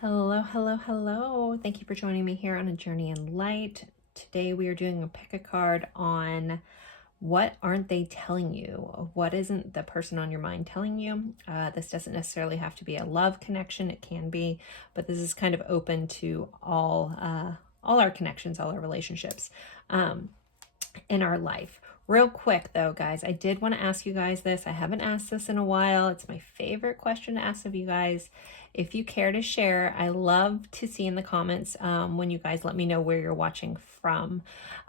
Hello, hello, hello. Thank you for joining me here on A Journey in Light. Today we are doing a pick a card on what aren't they telling you? What isn't the person on your mind telling you? This doesn't necessarily have to be a love connection. It can be, but this is kind of open to all our connections, all our relationships in our life. Real quick though, guys, I did want to ask you guys this. I haven't asked this in a while. It's my favorite question to ask of you guys. If you care to share, I love to see in the comments when you guys let me know where you're watching from,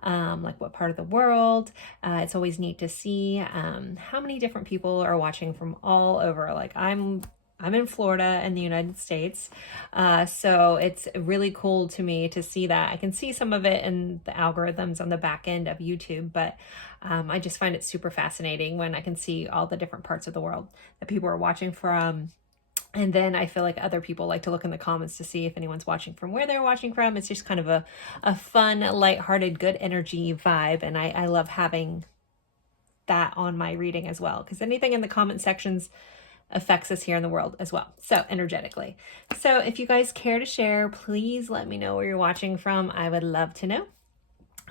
like what part of the world. It's always neat to see how many different people are watching from all over. Like I'm in Florida in the United States, so it's really cool to me to see that. I can see some of it in the algorithms on the back end of YouTube, but I just find it super fascinating when I can see all the different parts of the world that people are watching from. And then I feel like other people like to look in the comments to see if anyone's watching from where they're watching from. It's just kind of a fun, lighthearted, good energy vibe, and I love having that on my reading as well, because anything in the comment sections affects us here in the world as well, so energetically. So if you guys care to share, please let me know where you're watching from. I would love to know.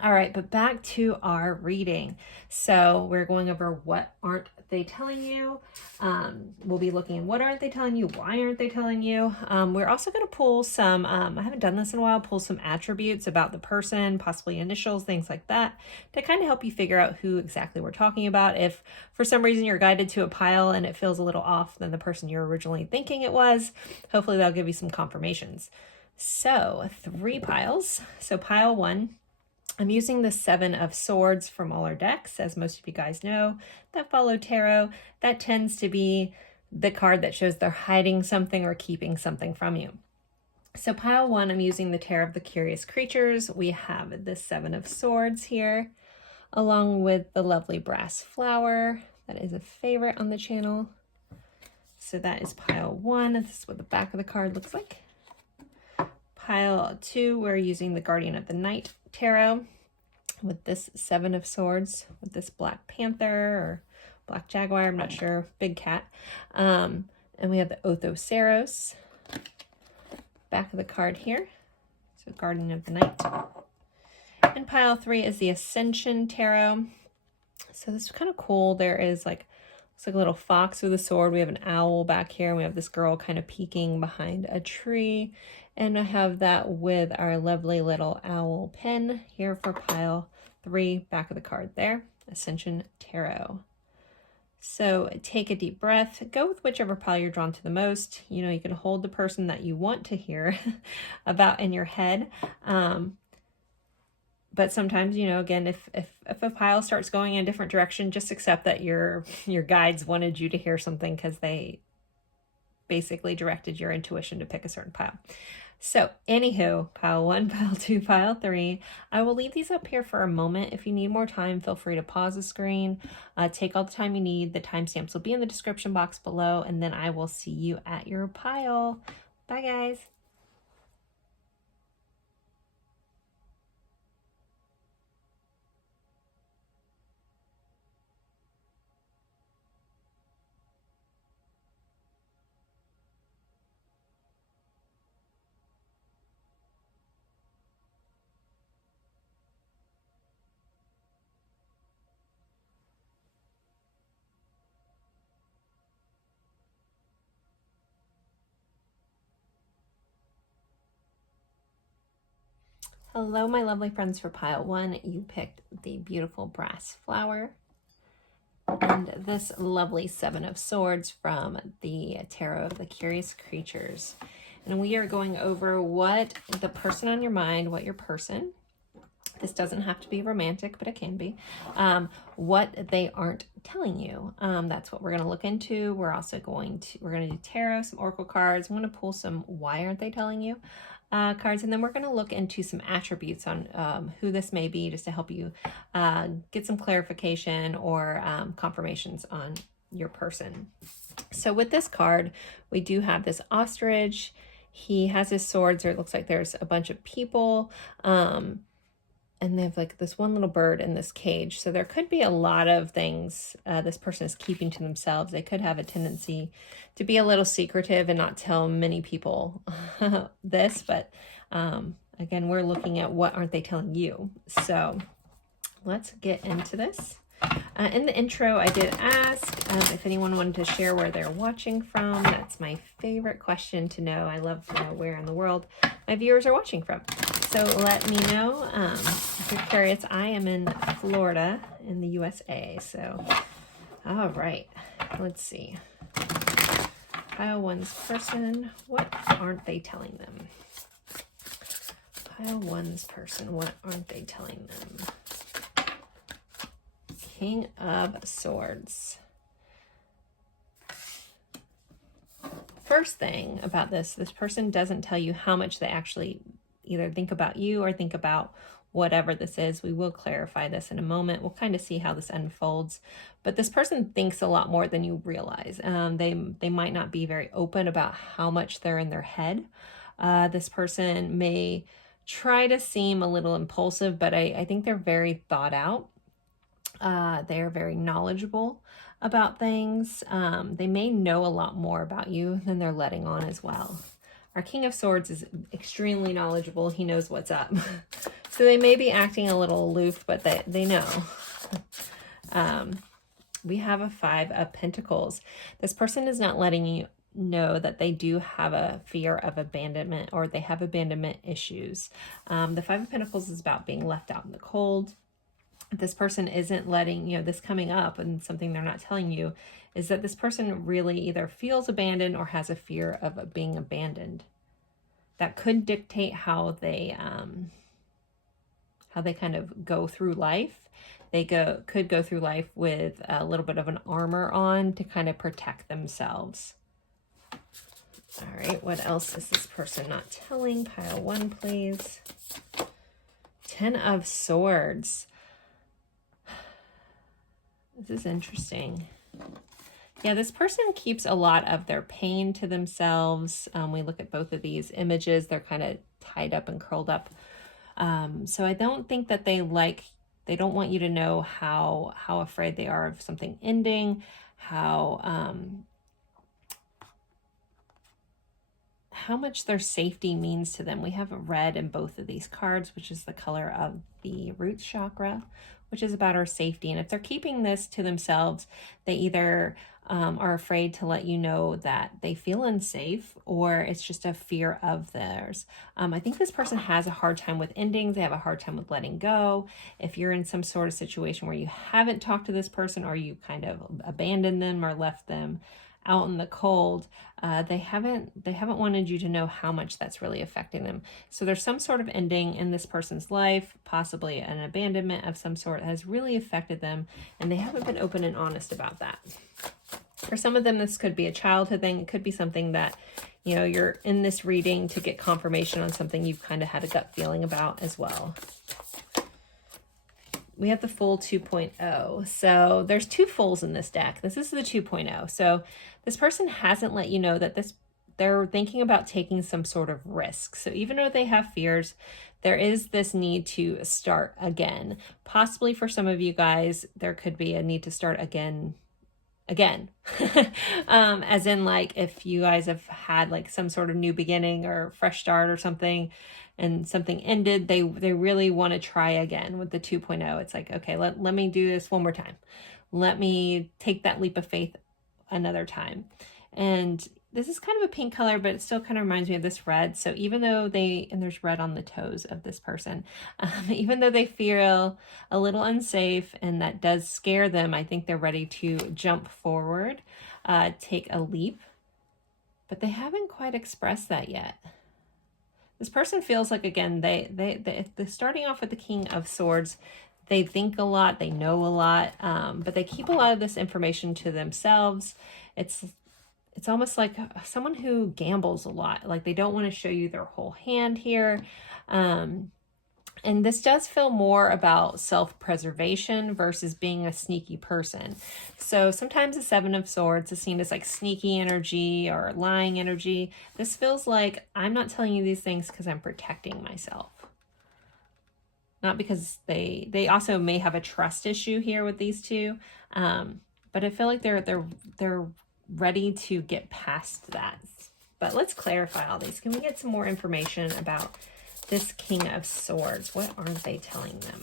All right, but back to our reading. So we're going over what aren't they telling you. We'll be looking at what aren't they telling you, why aren't they telling you. We're also going to pull some, I haven't done this in a while, pull some attributes about the person, possibly initials, things like that, to kind of help you figure out who exactly we're talking about. If for some reason you're guided to a pile and it feels a little off than the person you're originally thinking it was, hopefully that'll give you some confirmations. So 3 piles. So pile 1. I'm using the 7 of Swords from all our decks. As most of you guys know that follow tarot, that tends to be the card that shows they're hiding something or keeping something from you. So pile 1, I'm using the Tarot of the Curious Creatures. We have the 7 of Swords here, along with the lovely brass flower. That is a favorite on the channel. So that is pile 1. This is what the back of the card looks like. Pile 2, we're using the Guardian of the Night Tarot with this 7 of Swords, with this Black Panther or Black Jaguar, I'm not sure, big cat. And we have the Oath of Saros, back of the card here. So Guardian of the Night. And pile 3 is the Ascension Tarot. So this is kind of cool. There is like, looks like a little fox with a sword. We have an owl back here. We have this girl kind of peeking behind a tree. And I have that with our lovely little owl pen here for pile 3, back of the card there, Ascension Tarot. So take a deep breath, go with whichever pile you're drawn to the most. You know, you can hold the person that you want to hear about in your head. But sometimes, you know, again, if a pile starts going in a different direction, just accept that your guides wanted you to hear something because they basically directed your intuition to pick a certain pile. So anywho, pile 1, pile 2, pile 3. I will leave these up here for a moment. If you need more time, feel free to pause the screen. Take all the time you need. The timestamps will be in the description box below, and then I will see you at your pile. Bye, guys. Hello, my lovely friends. For pile 1, you picked the beautiful brass flower and this lovely 7 of Swords from the Tarot of the Curious Creatures. And we are going over what the person on your mind, what your person, this doesn't have to be romantic, but it can be, what they aren't telling you. That's what we're going to look into. We're also going to do tarot, some oracle cards. I'm going to pull some why aren't they telling you cards, and then we're going to look into some attributes on who this may be, just to help you get some clarification or confirmations on your person. So with this card, we do have this ostrich. He has his swords, or it looks like there's a bunch of people. and they have like this one little bird in this cage. So there could be a lot of things this person is keeping to themselves. They could have a tendency to be a little secretive and not tell many people this, but again, we're looking at what aren't they telling you. So let's get into this. In the intro, I did ask if anyone wanted to share where they're watching from. That's my favorite question to know. I love to know where in the world my viewers are watching from. So let me know if you're curious. I am in Florida in the USA. So, all right, let's see. Pile one's person, what aren't they telling them? Pile one's person, what aren't they telling them? King of Swords. First thing about this person doesn't tell you how much they actually either think about you or think about whatever this is. We will clarify this in a moment. We'll kind of see how this unfolds. But this person thinks a lot more than you realize. They might not be very open about how much they're in their head. This person may try to seem a little impulsive, but I think they're very thought out. They're very knowledgeable about things. They may know a lot more about you than they're letting on as well. Our King of Swords is extremely knowledgeable. He knows what's up. So they may be acting a little aloof, but they know. We have a Five of Pentacles. This person is not letting you know that they do have a fear of abandonment, or they have abandonment issues. The Five of Pentacles is about being left out in the cold. This person isn't letting, this coming up, and something they're not telling you is that this person really either feels abandoned or has a fear of being abandoned. That could dictate how they kind of go through life. They could go through life with a little bit of an armor on to kind of protect themselves. All right, what else is this person not telling? Pile one, please. Ten of Swords. This is interesting. Yeah, this person keeps a lot of their pain to themselves. We look at both of these images. They're kind of tied up and curled up. So I don't think that they don't want you to know how afraid they are of something ending, how much their safety means to them. We have a red in both of these cards, which is the color of the root chakra, which is about our safety. And if they're keeping this to themselves, they either are afraid to let you know that they feel unsafe, or it's just a fear of theirs. I think this person has a hard time with endings. They have a hard time with letting go. If you're in some sort of situation where you haven't talked to this person, or you kind of abandoned them or left them out in the cold, they haven't wanted you to know how much that's really affecting them. So there's some sort of ending in this person's life, possibly an abandonment of some sort, that has really affected them, and they haven't been open and honest about that. For some of them, this could be a childhood thing. It could be something that, you're in this reading to get confirmation on something you've kind of had a gut feeling about as well. We have the Fool 2.0. So there's two Fools in this deck. This is the 2.0. So this person hasn't let you know that they're thinking about taking some sort of risk. So even though they have fears, there is this need to start again. Possibly for some of you guys, there could be a need to start again. As in, like, if you guys have had like some sort of new beginning or fresh start or something, and something ended, they really want to try again with the 2.0. It's like, okay, let me do this one more time. Let me take that leap of faith another time. And this is kind of a pink color, but it still kind of reminds me of this red. So even though and there's red on the toes of this person, even though they feel a little unsafe and that does scare them, I think they're ready to jump forward, take a leap, but they haven't quite expressed that yet. This person feels like, again, they're starting off with the King of Swords. They think a lot, they know a lot, but they keep a lot of this information to themselves. It's almost like someone who gambles a lot. Like, they don't want to show you their whole hand here. And this does feel more about self-preservation versus being a sneaky person. So sometimes the Seven of Swords is seen as like sneaky energy or lying energy. This feels like, I'm not telling you these things because I'm protecting myself. not because they also may have a trust issue here with these two, but I feel like they're ready to get past that. But let's clarify all these. Can we get some more information about this King of Swords? What aren't they telling them?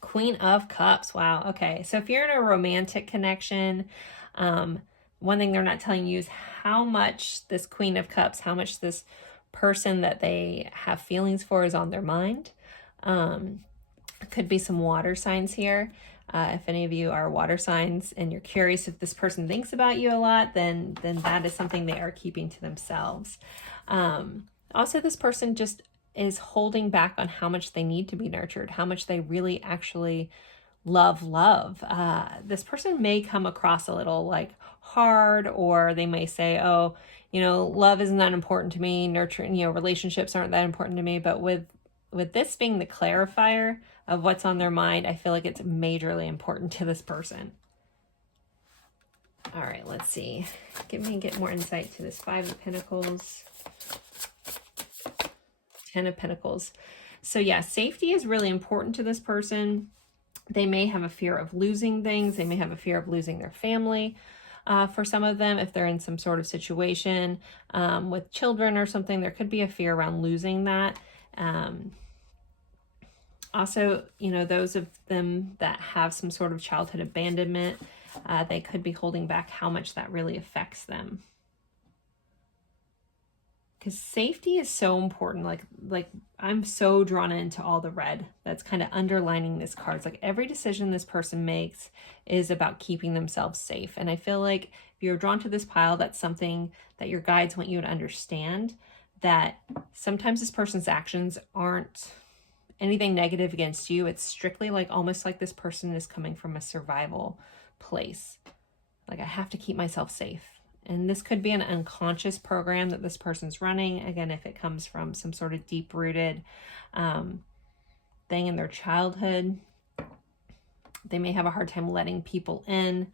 Queen of Cups. Wow. Okay. So if you're in a romantic connection, one thing they're not telling you is how much this Queen of Cups, how much this person that they have feelings for is on their mind. Could be some water signs here. If any of you are water signs and you're curious if this person thinks about you a lot, then that is something they are keeping to themselves. Also, this person just is holding back on how much they need to be nurtured, how much they really actually love. This person may come across a little like hard, or they may say, oh, you know, love isn't that important to me, nurturing, you know, relationships aren't that important to me. But with this being the clarifier of what's on their mind, I feel like it's majorly important to this person. All right, let's see. Get more insight to this Five of Pentacles, Ten of Pentacles. So yeah, safety is really important to this person. They may have a fear of losing things. They may have a fear of losing their family. For some of them, if they're in some sort of situation with children or something, there could be a fear around losing that. Also, you know, those of them that have some sort of childhood abandonment, they could be holding back how much that really affects them. Because safety is so important. Like I'm so drawn into all the red that's kind of underlining this card. It's like every decision this person makes is about keeping themselves safe. And I feel like if you're drawn to this pile, that's something that your guides want you to understand, that sometimes this person's actions aren't anything negative against you. It's strictly like almost like this person is coming from a survival place. Like, I have to keep myself safe. And this could be an unconscious program that this person's running. Again, if it comes from some sort of deep-rooted thing in their childhood, they may have a hard time letting people in.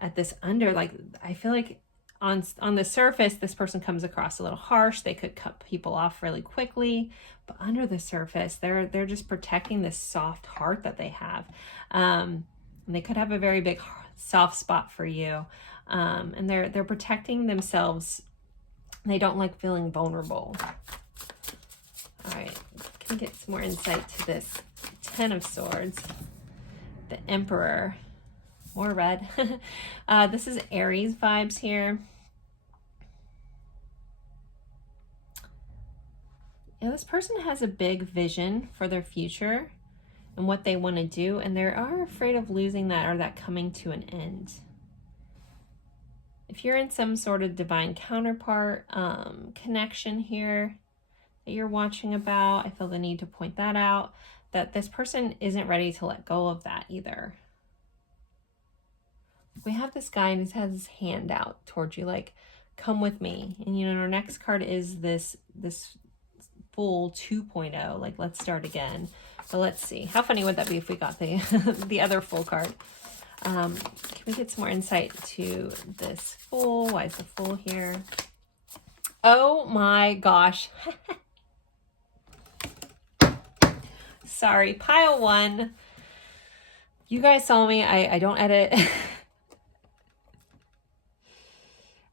At this like, I feel like on the surface, this person comes across a little harsh. They could cut people off really quickly, but under the surface, they're just protecting this soft heart that they have. And they could have a very big soft spot for you. And they're protecting themselves. They don't like feeling vulnerable. All right, can we get some more insight to this Ten of Swords? The Emperor, more red. This is Aries vibes here. Yeah, this person has a big vision for their future and what they want to do, and they are afraid of losing that or that coming to an end. If you're in some sort of divine counterpart connection here that you're watching about, I feel the need to point that out, that this person isn't ready to let go of that either. We have this guy and he has his hand out towards you, like, come with me. And, you know, our next card is this full 2.0, like, let's start again. So let's see. How funny would that be if we got the the other full card? Can we get some more insight to this Fool? Why is the Fool here? Oh my gosh. Sorry, pile one. You guys saw me. I don't edit.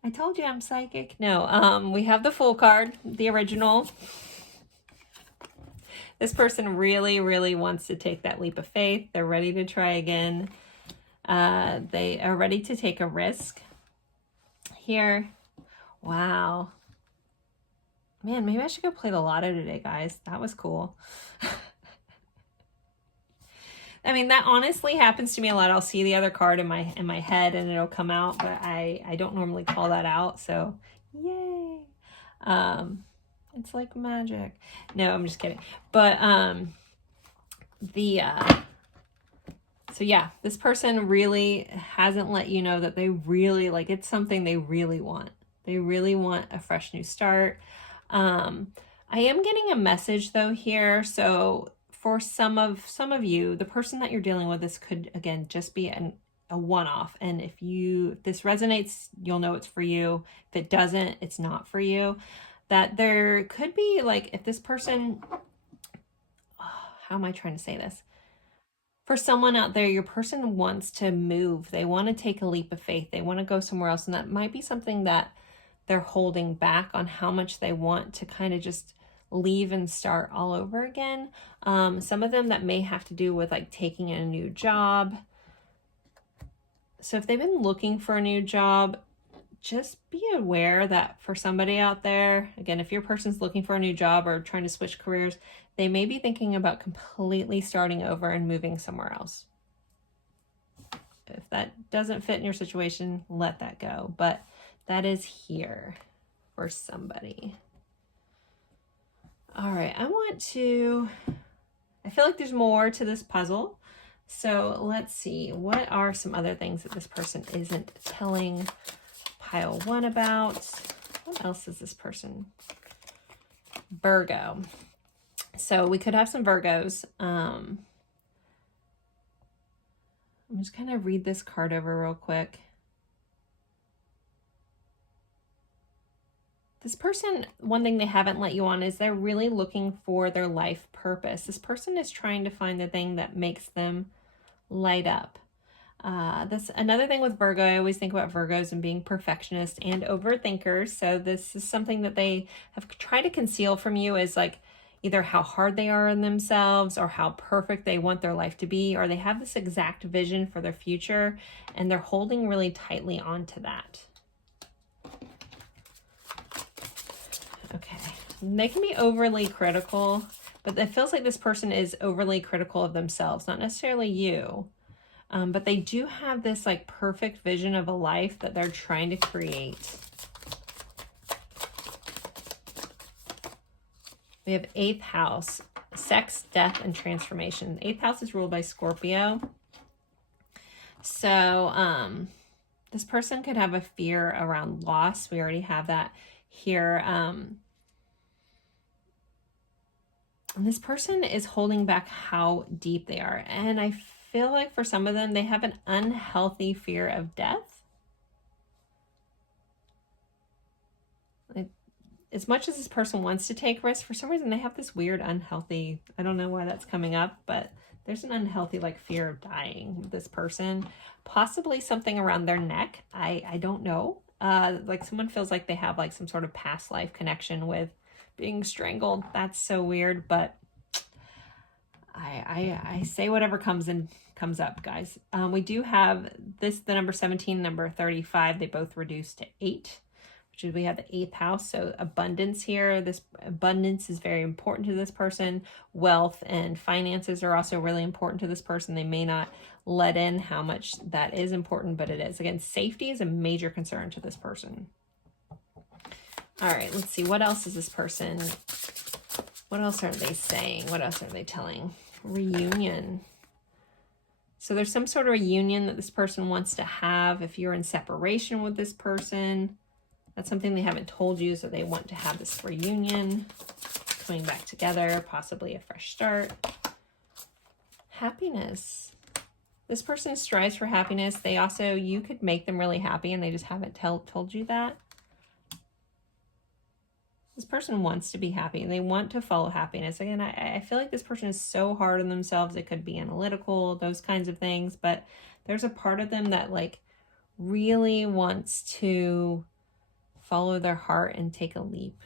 I told you I'm psychic. No, we have the Fool card, the original. This person really, really wants to take that leap of faith. They're ready to try again. They are ready to take a risk here. Wow. Man, maybe I should go play the lotto today, guys. That was cool. I mean, that honestly happens to me a lot. I'll see the other card in my head and it'll come out, but I don't normally call that out. So yay. It's like magic. No, I'm just kidding. But so yeah, this person really hasn't let you know that they really, like, it's something they really want. They really want a fresh new start. I am getting a message though here. So for some of you, the person that you're dealing with, this could, again, just be a one-off. And if this resonates, you'll know it's for you. If it doesn't, it's not for you. That there could be, like, if this person how am I trying to say this? For someone out there, your person wants to move. They want to take a leap of faith. They want to go somewhere else. And that might be something that they're holding back on, how much they want to kind of just leave and start all over again. Some of them that may have to do with like taking a new job. So if they've been looking for a new job, just be aware that for somebody out there, again, if your person's looking for a new job or trying to switch careers, they may be thinking about completely starting over and moving somewhere else. If that doesn't fit in your situation, let that go. But that is here for somebody. All right, I feel like there's more to this puzzle. So let's see, what are some other things that this person isn't telling pile 1 about? What else is this person? Virgo. So we could have some Virgos. I'm just going to read this card over real quick. This person, one thing they haven't let you on is they're really looking for their life purpose. This person is trying to find the thing that makes them light up. Another thing with Virgo, I always think about Virgos and being perfectionists and overthinkers. So this is something that they have tried to conceal from you, is like either how hard they are on themselves or how perfect they want their life to be, or they have this exact vision for their future and they're holding really tightly onto that. Okay, they can be overly critical, but it feels like this person is overly critical of themselves, not necessarily you. But they do have this like perfect vision of a life that they're trying to create. We have 8th house, sex, death, and transformation. The 8th house is ruled by Scorpio. So this person could have a fear around loss. We already have that here. And this person is holding back how deep they are. And I feel like for some of them, they have an unhealthy fear of death. As much as this person wants to take risks, for some reason they have this weird unhealthy, I don't know why that's coming up, but there's an unhealthy like fear of dying with this person. Possibly something around their neck. I don't know. Like someone feels like they have like some sort of past life connection with being strangled. That's so weird, but I say whatever comes up, guys. We do have the number 17, number 35. They both reduce to 8, which is, we have the 8th house. So abundance here. This abundance is very important to this person. Wealth and finances are also really important to this person. They may not let in how much that is important, but it is. Again, safety is a major concern to this person. All right, let's see. What else is this person? What else are they saying? What else are they telling? Reunion. So there's some sort of reunion that this person wants to have. If you're in separation with this person, that's something they haven't told you, so they want to have this reunion, coming back together, possibly a fresh start. Happiness. This person strives for happiness. They also, you could make them really happy and they just haven't told you that. This person wants to be happy. They want to follow happiness. Again, I feel like this person is so hard on themselves. It could be analytical, those kinds of things, but there's a part of them that like really wants to follow their heart and take a leap.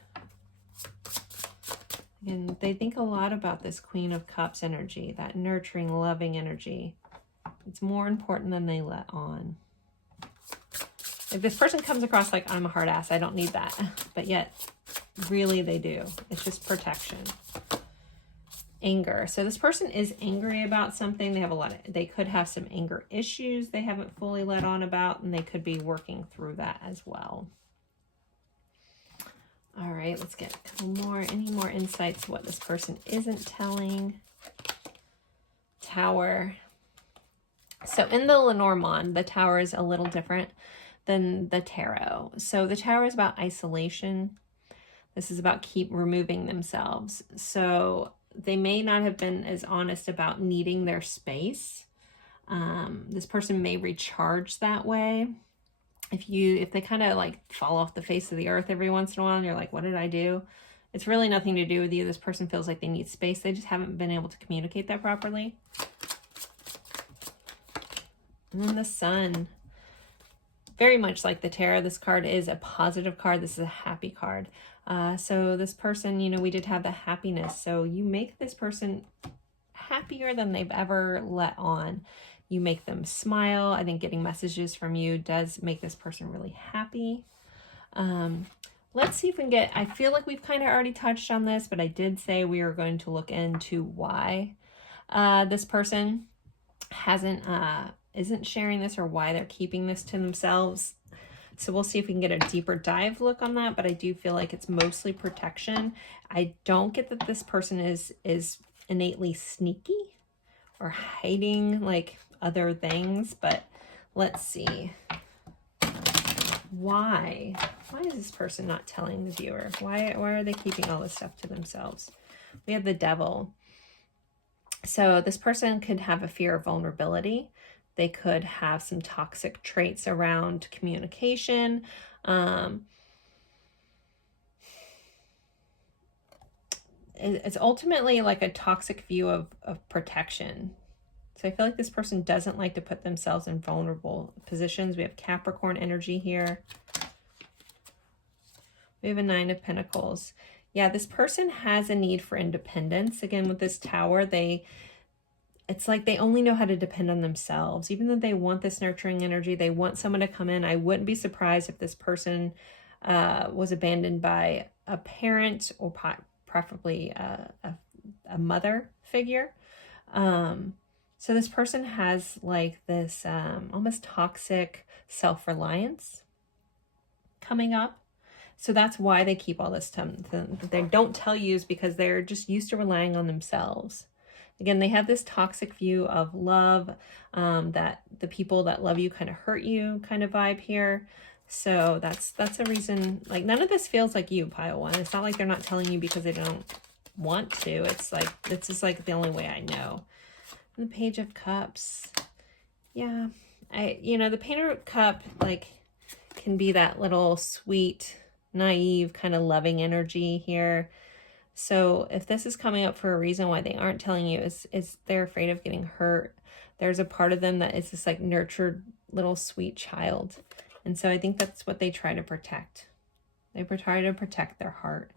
And they think a lot about this Queen of Cups energy, that nurturing, loving energy. It's more important than they let on. If this person comes across like, I'm a hard ass, I don't need that. But yet, really they do. It's just protection. Anger. So this person is angry about something. They could have some anger issues they haven't fully let on about, and they could be working through that as well. All right, let's get a couple more. Any more insights to what this person isn't telling? Tower. So in the Lenormand, the Tower is a little different than the Tarot. So the Tower is about isolation. This is about removing themselves. So they may not have been as honest about needing their space. This person may recharge that way. If they kind of like fall off the face of the earth every once in a while and you're like, what did I do? It's really nothing to do with you. This person feels like they need space. They just haven't been able to communicate that properly. And then the Sun. Very much like the Tarot, this card is a positive card. This is a happy card. So this person, you know, we did have the happiness. So you make this person happier than they've ever let on. You make them smile. I think getting messages from you does make this person really happy. Let's see if we can get, I feel like we've kind of already touched on this, but I did say we are going to look into why this person isn't sharing this, or why they're keeping this to themselves. So we'll see if we can get a deeper dive look on that, but I do feel like it's mostly protection. I don't get that this person is innately sneaky or hiding like other things, but let's see. Why is this person not telling the viewer? Why are they keeping all this stuff to themselves? We have the Devil. So this person could have a fear of vulnerability. They could have some toxic traits around communication. It's ultimately like a toxic view of protection. So I feel like this person doesn't like to put themselves in vulnerable positions. We have Capricorn energy here. We have a Nine of Pentacles. Yeah, this person has a need for independence. Again, with this Tower, it's like they only know how to depend on themselves. Even though they want this nurturing energy, they want someone to come in. I wouldn't be surprised if this person was abandoned by a parent, or preferably a mother figure. So this person has like this almost toxic self-reliance coming up. So that's why they keep all this time that they don't tell you, is because they're just used to relying on themselves. Again, they have this toxic view of love, that the people that love you kind of hurt you kind of vibe here. So that's a reason, like none of this feels like you, Pile 1. It's not like they're not telling you because they don't want to. It's like, it's just like the only way I know. And the Page of Cups. Yeah, the Painter Cup like can be that little sweet, naive kind of loving energy here. So if this is coming up for a reason why they aren't telling you, is they're afraid of getting hurt. There's a part of them that is this like nurtured little sweet child. And so I think that's what they try to protect. They try to protect their heart.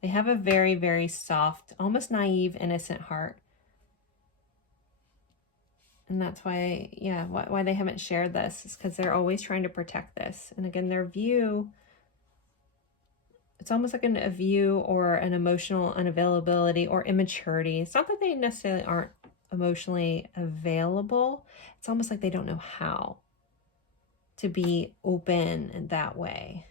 They have a very, very soft, almost naive, innocent heart. And that's why, yeah, why they haven't shared this is because they're always trying to protect this. And again, their view, it's almost like a view or an emotional unavailability or immaturity. It's not that they necessarily aren't emotionally available. It's almost like they don't know how to be open in that way.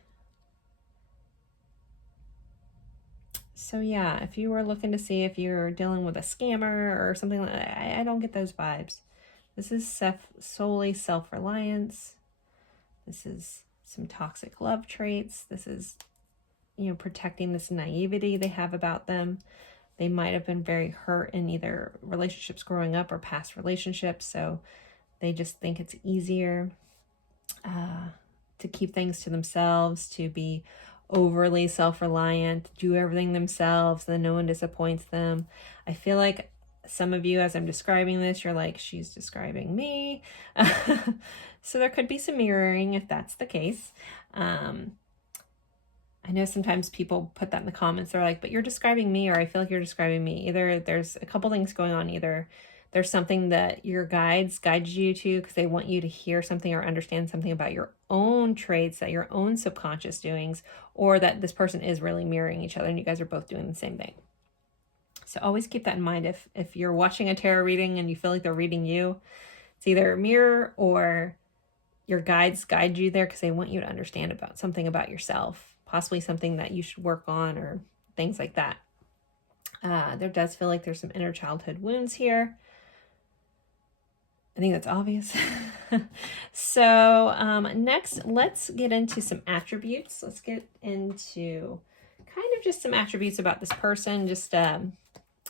So yeah, if you were looking to see if you're dealing with a scammer or something like that, I don't get those vibes. This is solely self-reliance. This is some toxic love traits. This is, protecting this naivety they have about them. They might have been very hurt in either relationships growing up or past relationships, so they just think it's easier to keep things to themselves, to be overly self-reliant, do everything themselves, then no one disappoints them. I feel like some of you, as I'm describing this, you're like, she's describing me. So there could be some mirroring if that's the case. I know sometimes people put that in the comments. They're like, but you're describing me, or I feel like you're describing me. Either there's a couple things going on. Either there's something that your guides guide you to because they want you to hear something or understand something about your own traits, that your own subconscious doings, or that this person is really mirroring each other and you guys are both doing the same thing. So always keep that in mind. If you're watching a tarot reading and you feel like they're reading you, it's either a mirror or your guides guide you there because they want you to understand about something about yourself, possibly something that you should work on or things like that. There does feel like there's some inner childhood wounds here. I think that's obvious. So next, let's get into some attributes. Let's get into kind of just some attributes about this person. Just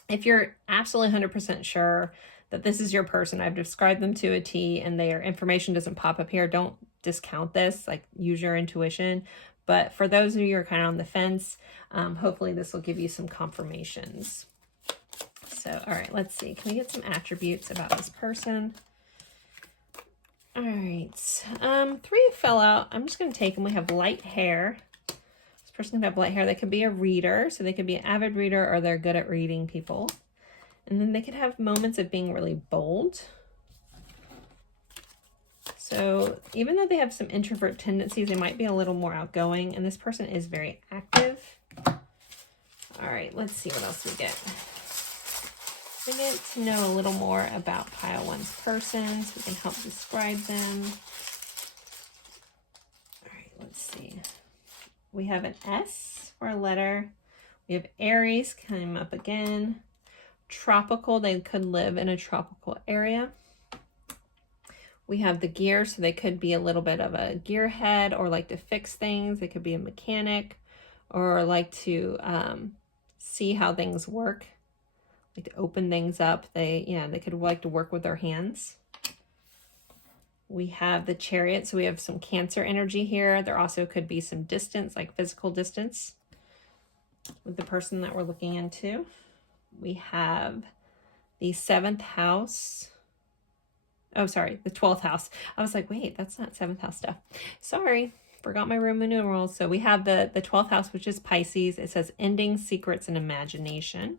if you're absolutely 100% sure that this is your person, I've described them to a T and their information doesn't pop up here, don't discount this, like use your intuition. But for those of you who are kind of on the fence, hopefully this will give you some confirmations. So, all right, let's see. Can we get some attributes about this person? All right, 3 fell out. I'm just going to take them. We have light hair. This person could have light hair. They could be a reader, so they could be an avid reader, or they're good at reading people. And then they could have moments of being really bold. So even though they have some introvert tendencies, they might be a little more outgoing, and this person is very active. All right, let's see what else we get. We get to know a little more about pile 1's person, so we can help describe them. All right, let's see. We have an S for a letter. We have Aries came up again. Tropical, they could live in a tropical area. We have the gear, so they could be a little bit of a gearhead or like to fix things. They could be a mechanic or like to see how things work, like to open things up. They could like to work with their hands. We have the Chariot, so we have some Cancer energy here. There also could be some distance, like physical distance with the person that we're looking into. We have the 7th house. Oh, sorry, the 12th house. I was like, wait, that's not 7th house stuff. Sorry, forgot my Roman numerals. So we have the 12th house, which is Pisces. It says ending, secrets, and imagination.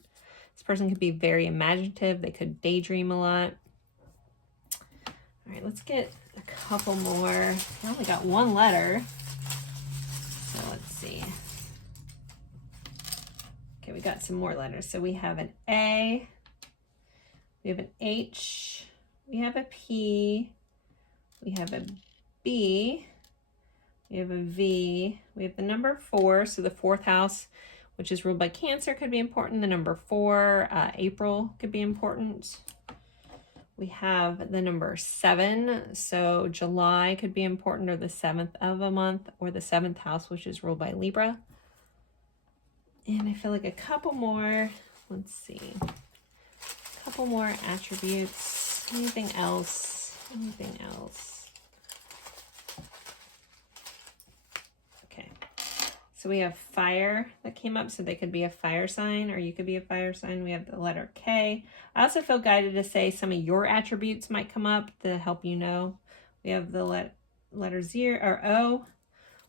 This person could be very imaginative. They could daydream a lot. All right, let's get a couple more. I only got 1 letter. So let's see. Okay, we got some more letters. So we have an A. We have an H. We have a P, we have a B, we have a V, we have the number 4, so the 4th house, which is ruled by Cancer, could be important. The number 4, April, could be important. We have the number 7, so July could be important, or the 7th of a month, or the 7th house, which is ruled by Libra. And I feel like a couple more, let's see, a couple more attributes. Anything else? Anything else? Okay. So we have fire that came up, so they could be a fire sign, or you could be a fire sign. We have the letter K. I also feel guided to say some of your attributes might come up to help you know. We have the letter 0 or O.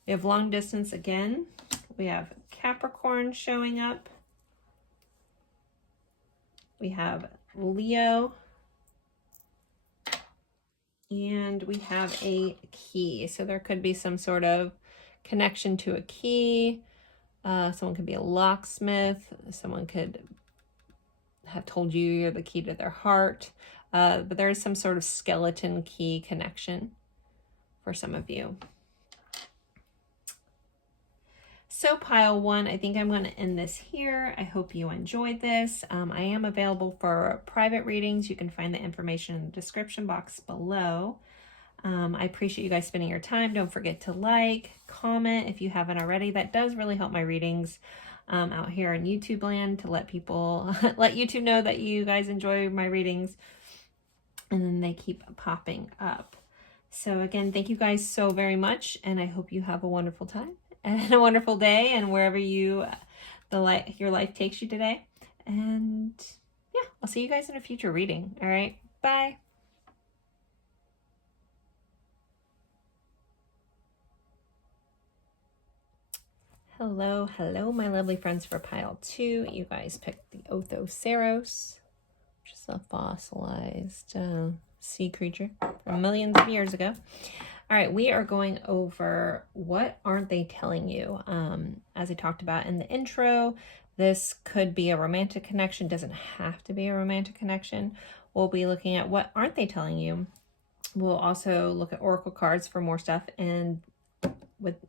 We have long distance again. We have Capricorn showing up. We have Leo. And we have a key. So there could be some sort of connection to a key. Someone could be a locksmith. Someone could have told you you're the key to their heart. But there is some sort of skeleton key connection for some of you. So pile 1, I think I'm going to end this here. I hope you enjoyed this. I am available for private readings. You can find the information in the description box below. I appreciate you guys spending your time. Don't forget to like, comment if you haven't already. That does really help my readings out here in YouTube land, to let people, let YouTube know that you guys enjoy my readings. And then they keep popping up. So again, thank you guys so very much. And I hope you have a wonderful time and a wonderful day, and wherever your life takes you today. And yeah, I'll see you guys in a future reading. All right, bye. Hello, my lovely friends for pile 2. You guys picked the Othoceros, which is a fossilized sea creature from millions of years ago. All right, we are going over what aren't they telling you? As I talked about in the intro, this could be a romantic connection, doesn't have to be a romantic connection. We'll be looking at what aren't they telling you. We'll also look at oracle cards for more stuff, and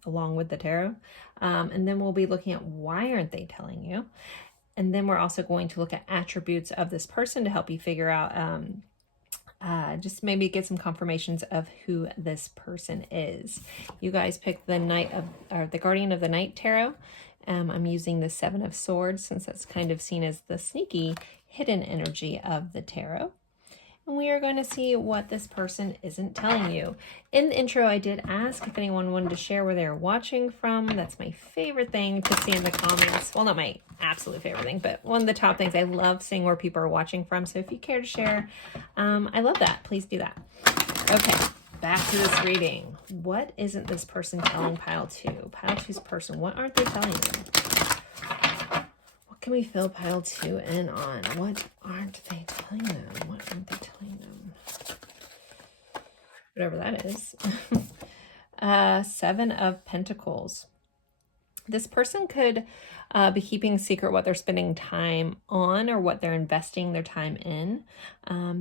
along with the tarot. And then we'll be looking at why aren't they telling you? And then we're also going to look at attributes of this person to help you figure out just maybe get some confirmations of who this person is. You guys picked the Guardian of the Night tarot. I'm using the 7 of Swords since that's kind of seen as the sneaky hidden energy of the tarot. And And we are going to see what this person isn't telling you. In the intro, I did ask if anyone wanted to share where they're watching from. That's my favorite thing to see in the comments. Well, not my absolute favorite thing, but one of the top things. I love seeing where people are watching from. So if you care to share, I love that. Please do that. Okay, back to this reading. What isn't this person telling pile 2? Pile 2's person, what aren't they telling you? What can we fill pile 2 in on? What aren't they telling them? What aren't they telling them? Whatever that is. 7 of Pentacles. This person could be keeping secret what they're spending time on or what they're investing their time in.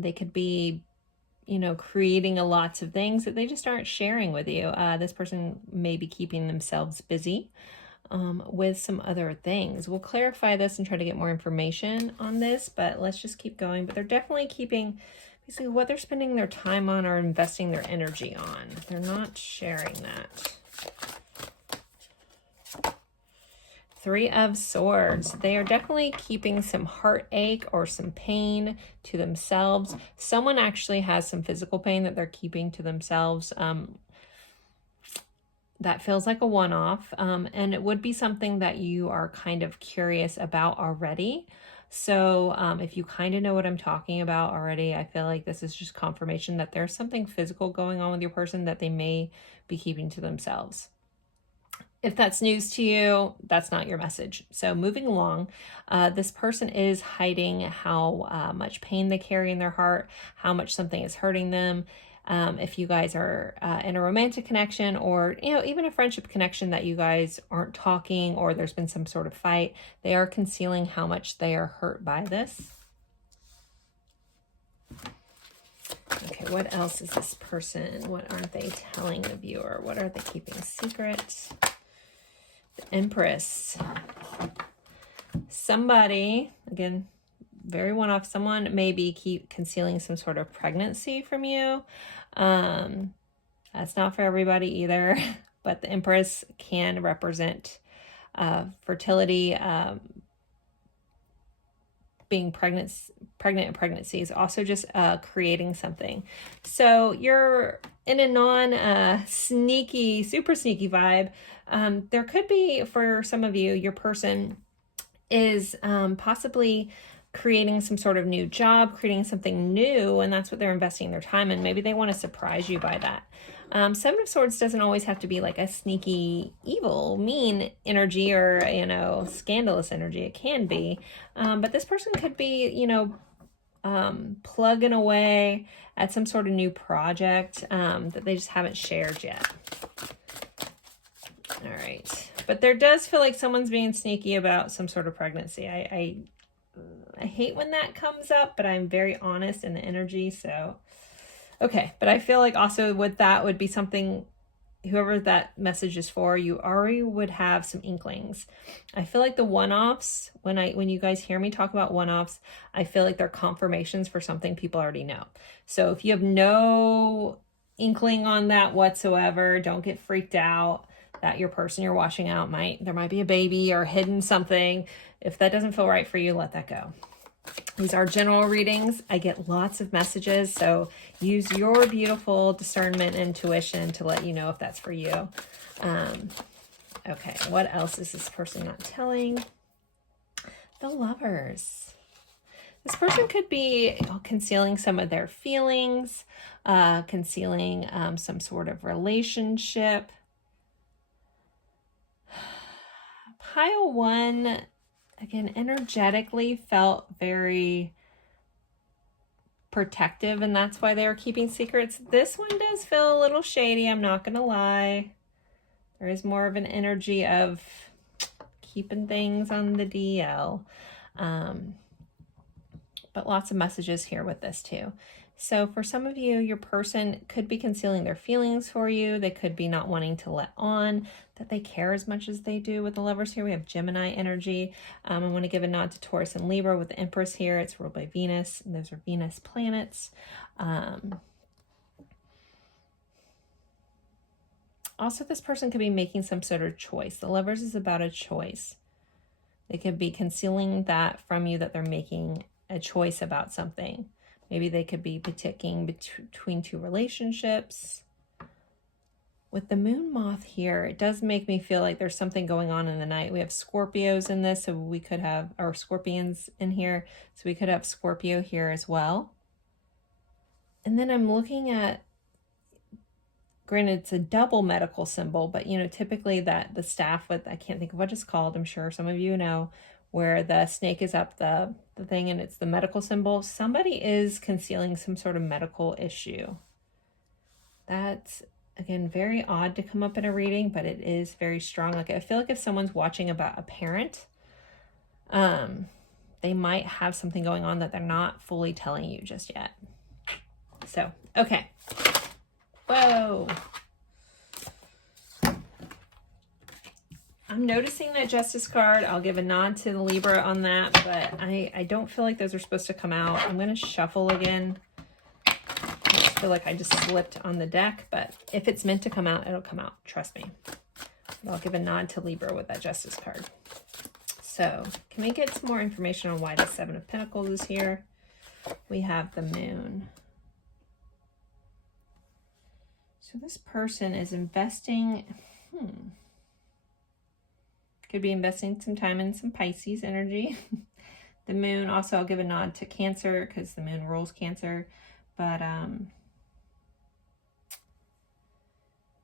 They could be, you know, creating lots of things that they just aren't sharing with you. This person may be keeping themselves busy with some other things. We'll clarify this and try to get more information on this, but let's just keep going. But they're definitely keeping basically what they're spending their time on or investing their energy on. They're not sharing that. 3 of Swords. They are definitely keeping some heartache or some pain to themselves. Someone actually has some physical pain that they're keeping to themselves. That feels like a one-off, and it would be something that you are kind of curious about already. So if you kind of know what I'm talking about already, I feel like this is just confirmation that there's something physical going on with your person that they may be keeping to themselves. If that's news to you, that's not your message. So moving along, this person is hiding how much pain they carry in their heart, how much something is hurting them. If you guys are in a romantic connection or, you know, even a friendship connection that you guys aren't talking or there's been some sort of fight, they are concealing how much they are hurt by this. Okay, what else is this person? What aren't they telling the viewer? What are they keeping secret? The Empress. Somebody, again, very one-off, someone may be concealing some sort of pregnancy from you. That's not for everybody either, but the Empress can represent fertility, being pregnant in pregnancies, also just creating something. So you're in a non-sneaky, super sneaky vibe. There could be, for some of you, your person is possibly creating some sort of new job, creating something new, and that's what they're investing their time in. Maybe they want to surprise you by that. 7 of Swords doesn't always have to be like a sneaky, evil, mean energy or, you know, scandalous energy. It can be. But this person could be, you know, plugging away at some sort of new project that they just haven't shared yet. All right. But there does feel like someone's being sneaky about some sort of pregnancy. I hate when that comes up, but I'm very honest in the energy, so okay. But I feel like also with that would be something, whoever that message is for, you already would have some inklings. I feel like the one-offs, when you guys hear me talk about one-offs, I feel like they're confirmations for something people already know. So if you have no inkling on that whatsoever, don't get freaked out that your person you're watching out there might be a baby or hidden something. If that doesn't feel right for you, let that go. These are general readings. I get lots of messages, so use your beautiful discernment and intuition to let you know if that's for you. Okay, what else is this person not telling? The Lovers. This person could be concealing some of their feelings, concealing some sort of relationship. Pile 1, again, energetically felt very protective, and that's why they were keeping secrets. This one does feel a little shady, I'm not gonna lie. There is more of an energy of keeping things on the DL. But lots of messages here with this too. So for some of you, your person could be concealing their feelings for you. They could be not wanting to let on that they care as much as they do. With the Lovers here, we have Gemini energy. I want to give a nod to Taurus and Libra with the Empress here. It's ruled by Venus, and those are Venus planets. Also, this person could be making some sort of choice. The Lovers is about a choice. They could be concealing that from you, that they're making a choice about something. Maybe they could be ticking between two relationships. With the moon moth here, it does make me feel like there's something going on in the night. We have Scorpios in this, so we could have, or scorpions in here, so we could have Scorpio here as well. And then I'm looking at, granted it's a double medical symbol, but you know, typically that the staff with, I can't think of what it's called, I'm sure some of you know, where the snake is up the thing and it's the medical symbol. Somebody is concealing some sort of medical issue. That's, again, very odd to come up in a reading, but it is very strong. Like, I feel like if someone's watching about a parent, they might have something going on that they're not fully telling you just yet. So, okay. Whoa. I'm noticing that Justice card. I'll give a nod to the Libra on that, but I don't feel like those are supposed to come out. I'm going to shuffle again. I feel like I just slipped on the deck, but if it's meant to come out, it'll come out. Trust me. But I'll give a nod to Libra with that Justice card. So can we get some more information on why the Seven of Pentacles is here? We have the Moon. So this person is investing, could be investing some time in some Pisces energy. The Moon, also I'll give a nod to Cancer because the Moon rules Cancer. But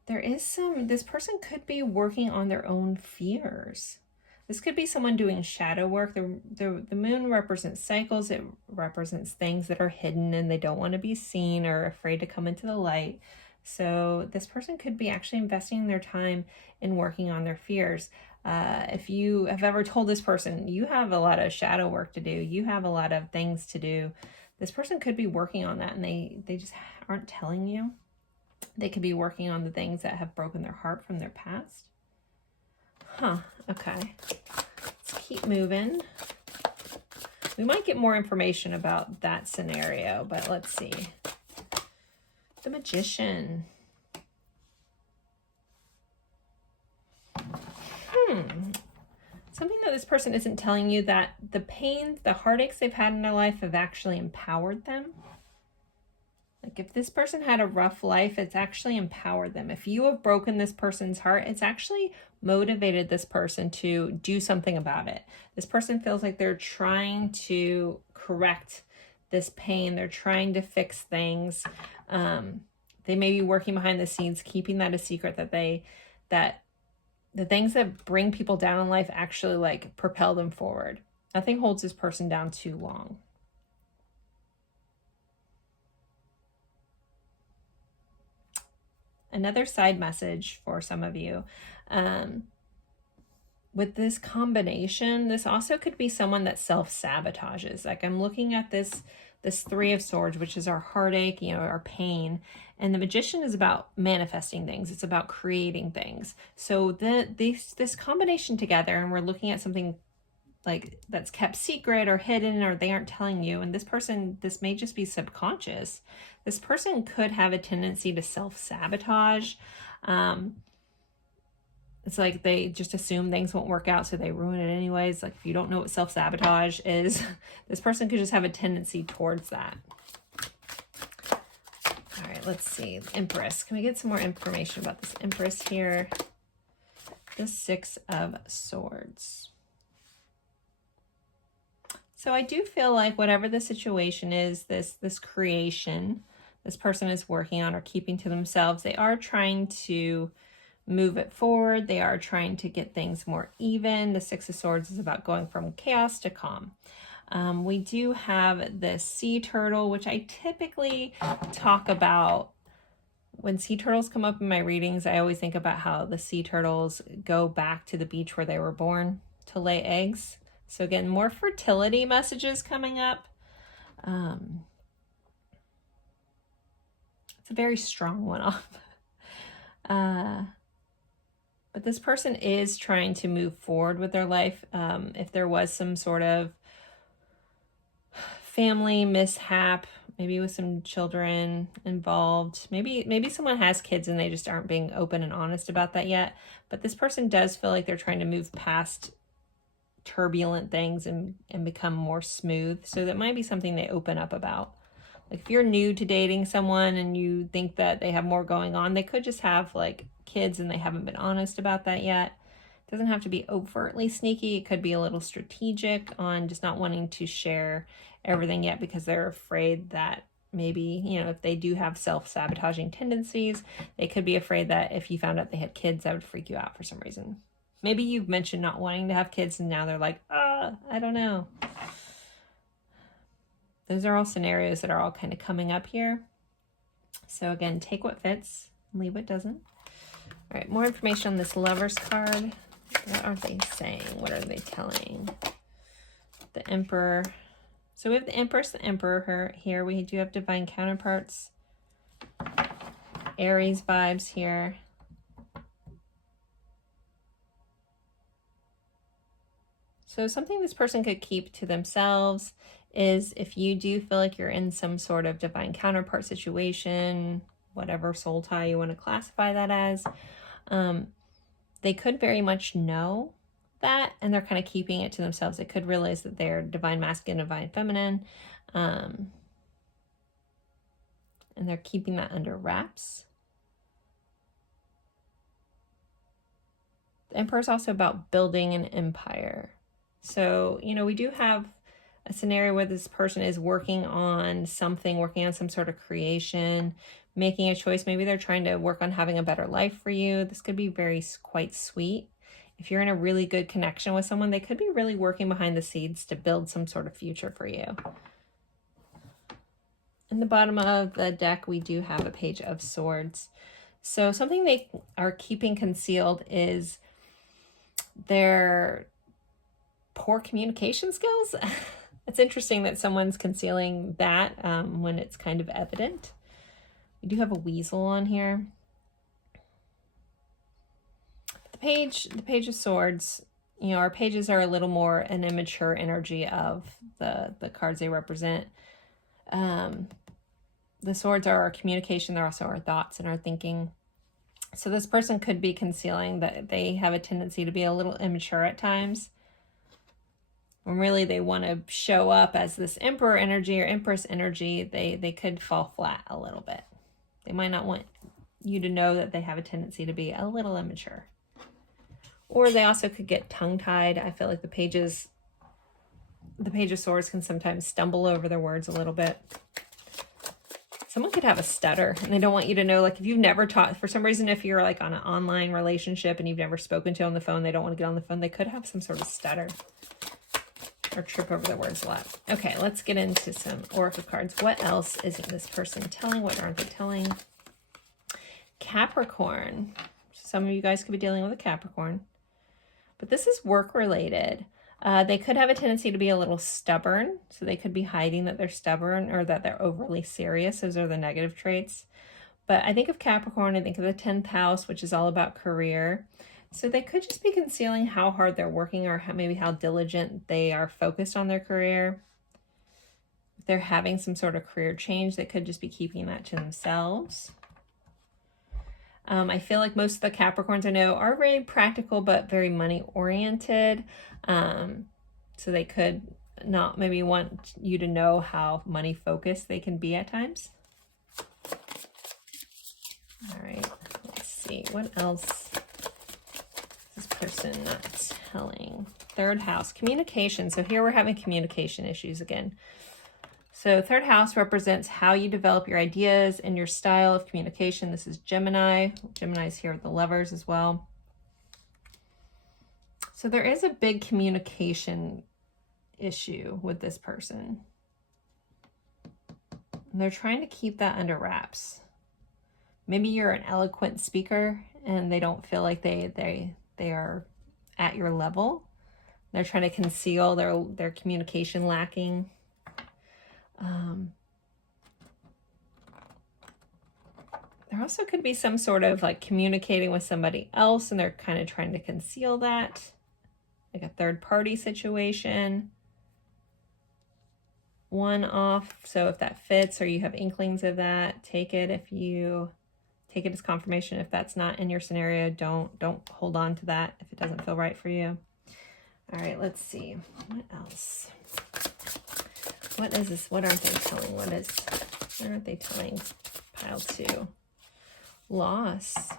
there is some, this person could be working on their own fears. This could be someone doing shadow work. The Moon represents cycles. It represents things that are hidden and they don't want to be seen or afraid to come into the light. So this person could be actually investing their time in working on their fears. If you have ever told this person, you have a lot of shadow work to do, you have a lot of things to do, this person could be working on that and they just aren't telling you. They could be working on the things that have broken their heart from their past. Huh, okay. Let's keep moving. We might get more information about that scenario, but let's see. The Magician. Something that this person isn't telling you, that the pain, the heartaches they've had in their life have actually empowered them. Like if this person had a rough life, it's actually empowered them. If you have broken this person's heart, it's actually motivated this person to do something about it. This person feels like they're trying to correct this pain. They're trying to fix things. They may be working behind the scenes, keeping that a secret, that the things that bring people down in life actually like propel them forward. Nothing holds this person down too long. Another side message for some of you. With this combination, this also could be someone that self-sabotages. Like I'm looking at this Three of Swords, which is our heartache, you know, our pain. And the Magician is about manifesting things. It's about creating things. So this combination together, and we're looking at something like that's kept secret or hidden, or they aren't telling you. And this may just be subconscious. This person could have a tendency to self-sabotage. It's like they just assume things won't work out, so they ruin it anyways. Like if you don't know what self-sabotage is, this person could just have a tendency towards that. All right, let's see. Empress. Can we get some more information about this Empress here? The Six of Swords. So I do feel like whatever the situation is, this creation this person is working on or keeping to themselves, they are trying to move it forward. They are trying to get things more even. The Six of Swords is about going from chaos to calm. We do have the sea turtle, which I typically talk about. When sea turtles come up in my readings, I always think about how the sea turtles go back to the beach where they were born to lay eggs. So again, more fertility messages coming up. It's a very strong one off. But this person is trying to move forward with their life. If there was some sort of family mishap, maybe with some children involved, maybe someone has kids and they just aren't being open and honest about that yet. But this person does feel like they're trying to move past turbulent things and become more smooth. So that might be something they open up about. Like if you're new to dating someone and you think that they have more going on, they could just have like kids and they haven't been honest about that yet. It doesn't have to be overtly sneaky. It could be a little strategic on just not wanting to share everything yet because they're afraid that maybe, you know, if they do have self-sabotaging tendencies, they could be afraid that if you found out they had kids, that would freak you out for some reason. Maybe you've mentioned not wanting to have kids and now they're like, I don't know. Those are all scenarios that are all kind of coming up here. So again, take what fits, leave what doesn't. All right, more information on this Lovers card. What are they saying? What are they telling? The Emperor. So we have the Empress, the Emperor here. We do have divine counterparts. Aries vibes here. So something this person could keep to themselves is if you do feel like you're in some sort of divine counterpart situation, whatever soul tie you want to classify that as, they could very much know that and they're kind of keeping it to themselves. They could realize that they're divine masculine, divine feminine, and they're keeping that under wraps. The Emperor is also about building an empire. So, you know, we do have a scenario where this person is working on something, working on some sort of creation, making a choice. Maybe they're trying to work on having a better life for you. This could be quite sweet. If you're in a really good connection with someone, they could be really working behind the scenes to build some sort of future for you. In the bottom of the deck, we do have a Page of Swords. So something they are keeping concealed is their poor communication skills. It's interesting that someone's concealing that when it's kind of evident. We do have a weasel on here. The Page of Swords, you know, our pages are a little more an immature energy of the cards they represent. The swords are our communication. They're also our thoughts and our thinking. So this person could be concealing that they have a tendency to be a little immature at times. When really they want to show up as this Emperor energy or Empress energy, they could fall flat a little bit. They might not want you to know that they have a tendency to be a little immature. Or they also could get tongue-tied. I feel like the Page of Swords can sometimes stumble over their words a little bit. Someone could have a stutter and they don't want you to know, like if you've never taught, for some reason, if you're like on an online relationship and you've never spoken to on the phone, they don't want to get on the phone, they could have some sort of stutter or trip over their words a lot. Okay, let's get into some Oracle cards. What else isn't this person telling? What aren't they telling? Capricorn. Some of you guys could be dealing with a Capricorn. But this is work related. They could have a tendency to be a little stubborn. So they could be hiding that they're stubborn or that they're overly serious. Those are the negative traits. But I think of Capricorn, I think of the 10th house, which is all about career. So they could just be concealing how hard they're working or maybe how diligent they are focused on their career. If they're having some sort of career change, they could just be keeping that to themselves. I feel like most of the Capricorns I know are very practical, but very money oriented. So they could not maybe want you to know how money focused they can be at times. All right, let's see. What else is this person not telling? Third house, communication. So here we're having communication issues again. So third house represents how you develop your ideas and your style of communication. This is Gemini. Gemini's here with the Lovers as well. So there is a big communication issue with this person. And they're trying to keep that under wraps. Maybe you're an eloquent speaker and they don't feel like they are at your level. They're trying to conceal their communication lacking. There also could be some sort of like communicating with somebody else and they're kind of trying to conceal that, like a third party situation. One off. So if that fits or you have inklings of that, take it. If you take it as confirmation. If that's not in your scenario, don't hold on to that if it doesn't feel right for you. All right, let's see. What else? What is this? What aren't they telling? What is What aren't they telling pile 2? Loss.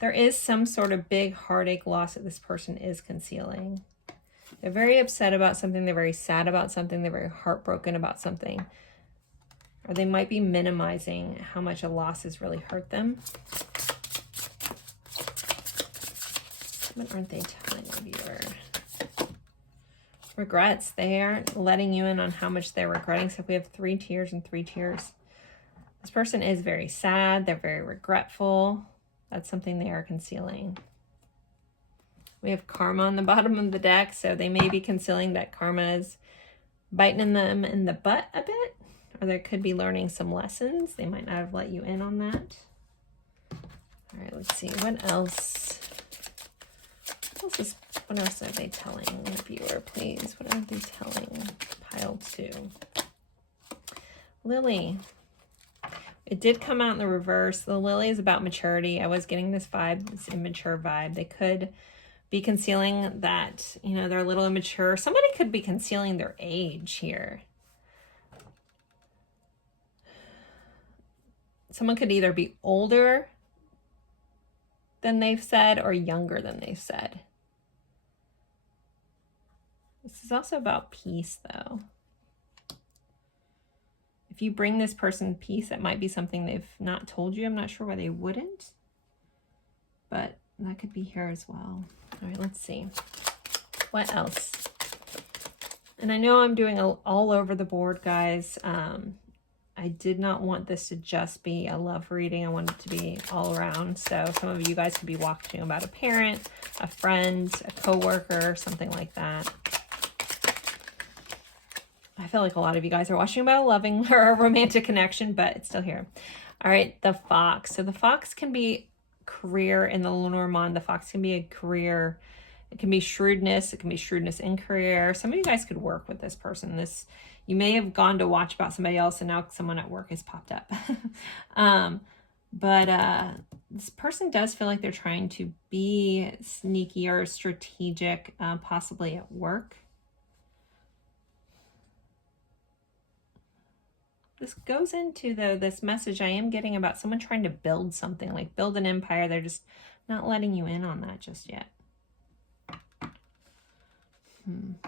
There is some sort of big heartache loss that this person is concealing. They're very upset about something. They're very sad about something. They're very heartbroken about something. Or they might be minimizing how much a loss has really hurt them. What aren't they telling the viewer? Regrets. They aren't letting you in on how much they're regretting. So if we have 3 tears and 3 tears, this person is very sad. They're very regretful. That's something they are concealing. We have karma on the bottom of the deck, so they may be concealing that karma is biting them in the butt a bit, or they could be learning some lessons. They might not have let you in on that. All right, let's see. What else? What else are they telling the viewer, please? What are they telling pile 2? Lily. It did come out in the reverse. The lily is about maturity. I was getting this vibe, this immature vibe. They could be concealing that, you know, they're a little immature. Somebody could be concealing their age here. Someone could either be older than they've said or younger than they've said. This is also about peace, though. If you bring this person peace, that might be something they've not told you. I'm not sure why they wouldn't, but that could be here as well. All right, let's see. What else? And I know I'm doing all over the board, guys. I did not want this to just be a love reading. I want it to be all around. So some of you guys could be watching about a parent, a friend, a coworker, something like that. I feel like a lot of you guys are watching about a loving or a romantic connection, but it's still here. All right, the fox. So the fox can be career in the Lenormand. The fox can be a career. It can be shrewdness. It can be shrewdness in career. Some of you guys could work with this person. You may have gone to watch about somebody else and now someone at work has popped up. But this person does feel like they're trying to be sneaky or strategic, possibly at work. This goes into, though, this message I am getting about someone trying to build something, like build an empire. They're just not letting you in on that just yet.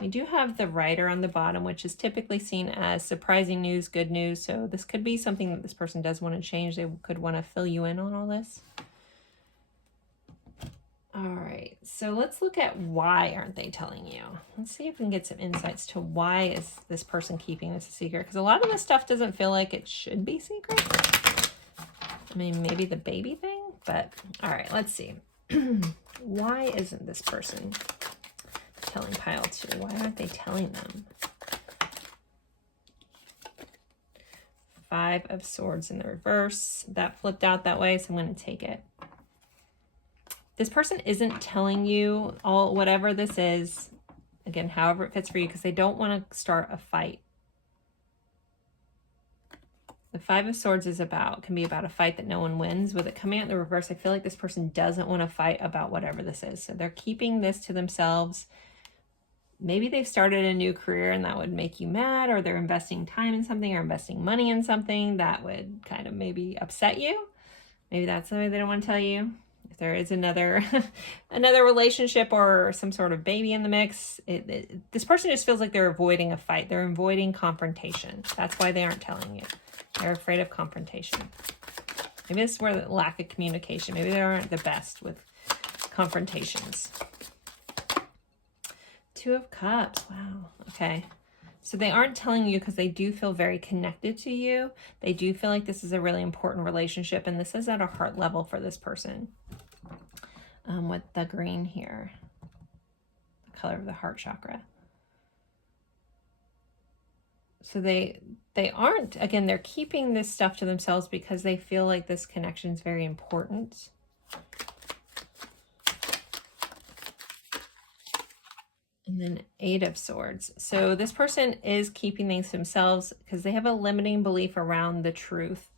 We do have the writer on the bottom, which is typically seen as surprising news, good news. So this could be something that this person does want to change. They could want to fill you in on all this. All right, so let's look at why aren't they telling you? Let's see if we can get some insights to why is this person keeping this a secret? Because a lot of this stuff doesn't feel like it should be secret. I mean, maybe the baby thing, but all right, let's see. Why isn't this person telling pile 2? Why aren't they telling them? 5 of Swords in the reverse. That flipped out that way, so I'm going to take it. This person isn't telling you whatever this is, again, however it fits for you, because they don't want to start a fight. The 5 of Swords can be about a fight that no one wins. With it coming out in the reverse, I feel like this person doesn't want to fight about whatever this is. So they're keeping this to themselves. Maybe they've started a new career and that would make you mad, or they're investing time in something or investing money in something that would kind of maybe upset you. Maybe that's something they don't want to tell you. If there is another relationship or some sort of baby in the mix, this person just feels like they're avoiding a fight. They're avoiding confrontation. That's why they aren't telling you. They're afraid of confrontation. Maybe this is where the lack of communication. Maybe they aren't the best with confrontations. 2 of Cups. Wow. Okay. So they aren't telling you because they do feel very connected to you. They do feel like this is a really important relationship, and this is at a heart level for this person. With the green here, the color of the heart chakra. So they aren't, again, they're keeping this stuff to themselves because they feel like this connection is very important. And then 8 of Swords. So this person is keeping things to themselves because they have a limiting belief around the truth.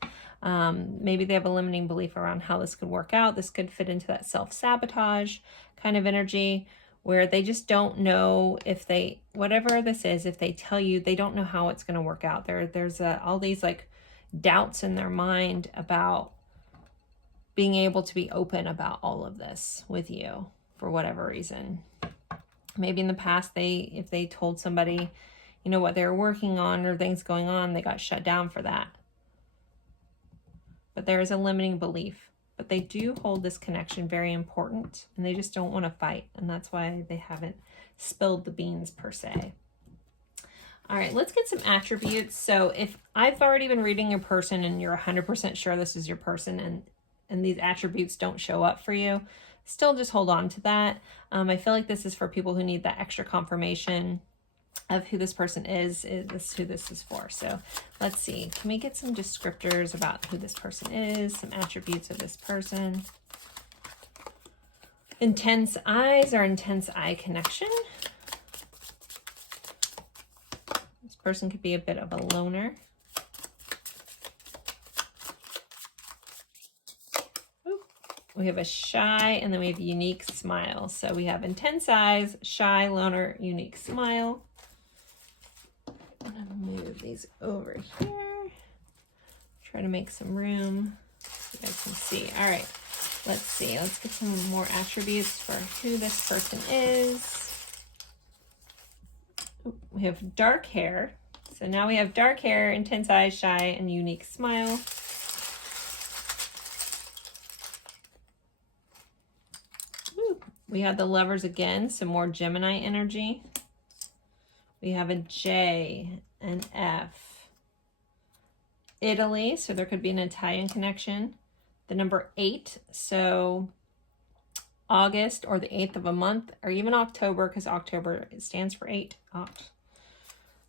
Maybe they have a limiting belief around how this could work out. This could fit into that self-sabotage kind of energy where they just don't know if whatever this is, if they tell you, they don't know how it's going to work out. There's all these like doubts in their mind about being able to be open about all of this with you for whatever reason. Maybe in the past, if they told somebody, you know, what they were working on or things going on, they got shut down for that. But there is a limiting belief. But they do hold this connection very important, and they just don't want to fight. And that's why they haven't spilled the beans per se. All right, let's get some attributes. So if I've already been reading your person and you're 100% sure this is your person and these attributes don't show up for you, still just hold on to that. I feel like this is for people who need that extra confirmation of who this person is who this is for. So let's see, can we get some descriptors about who this person is, some attributes of this person? Intense eyes or intense eye connection. This person could be a bit of a loner. We have a shy, and then we have unique smile. So we have intense eyes, shy, loner, unique smile. I'm gonna move these over here. Try to make some room so you guys can see. All right, let's see. Let's get some more attributes for who this person is. Ooh, we have dark hair. So now we have dark hair, intense eyes, shy, and unique smile. Ooh, we have the Lovers again, some more Gemini energy. We have a J, an F. Italy, so there could be an Italian connection. The number 8, so August or the 8th of a month, or even October, because October stands for 8.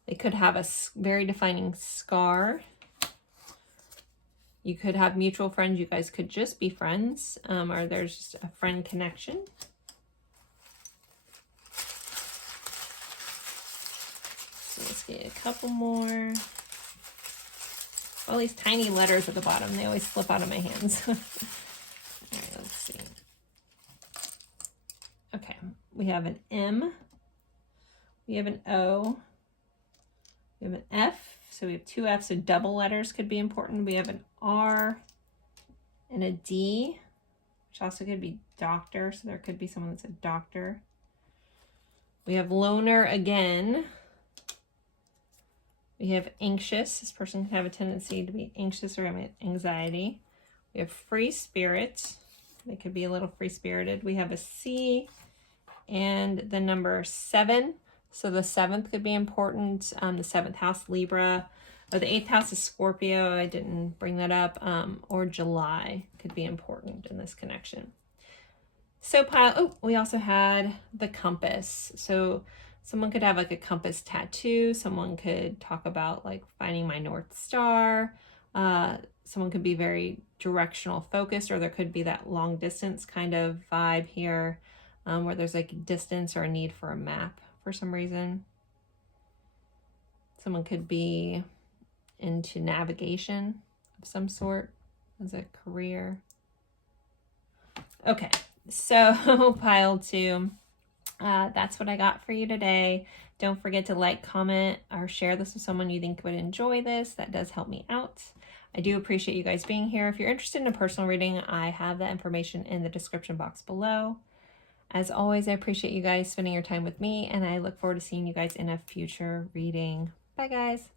They could have a very defining scar. You could have mutual friends. You guys could just be friends, or there's just a friend connection. Let's get a couple more. All these tiny letters at the bottom, they always slip out of my hands. All right, let's see. Okay, we have an M, we have an O, we have an F, so we have 2 F's, so double letters could be important. We have an R and a D, which also could be doctor, so there could be someone that's a doctor. We have loner again. We have anxious. This person can have a tendency to be anxious or have anxiety. We have free spirit. They could be a little free-spirited. We have a C and the number 7. So the 7th could be important. The 7th house, Libra. Or the 8th house is Scorpio. I didn't bring that up. Or July could be important in this connection. So we also had the compass. So someone could have like a compass tattoo. Someone could talk about like finding my North Star. Someone could be very directional focused, or there could be that long distance kind of vibe here, where there's like a distance or a need for a map for some reason. Someone could be into navigation of some sort as a career. Okay, so pile 2. That's what I got for you today. Don't forget to like, comment, or share this with someone you think would enjoy this. That does help me out. I do appreciate you guys being here. If you're interested in a personal reading, I have that information in the description box below. As always, I appreciate you guys spending your time with me, and I look forward to seeing you guys in a future reading. Bye, guys.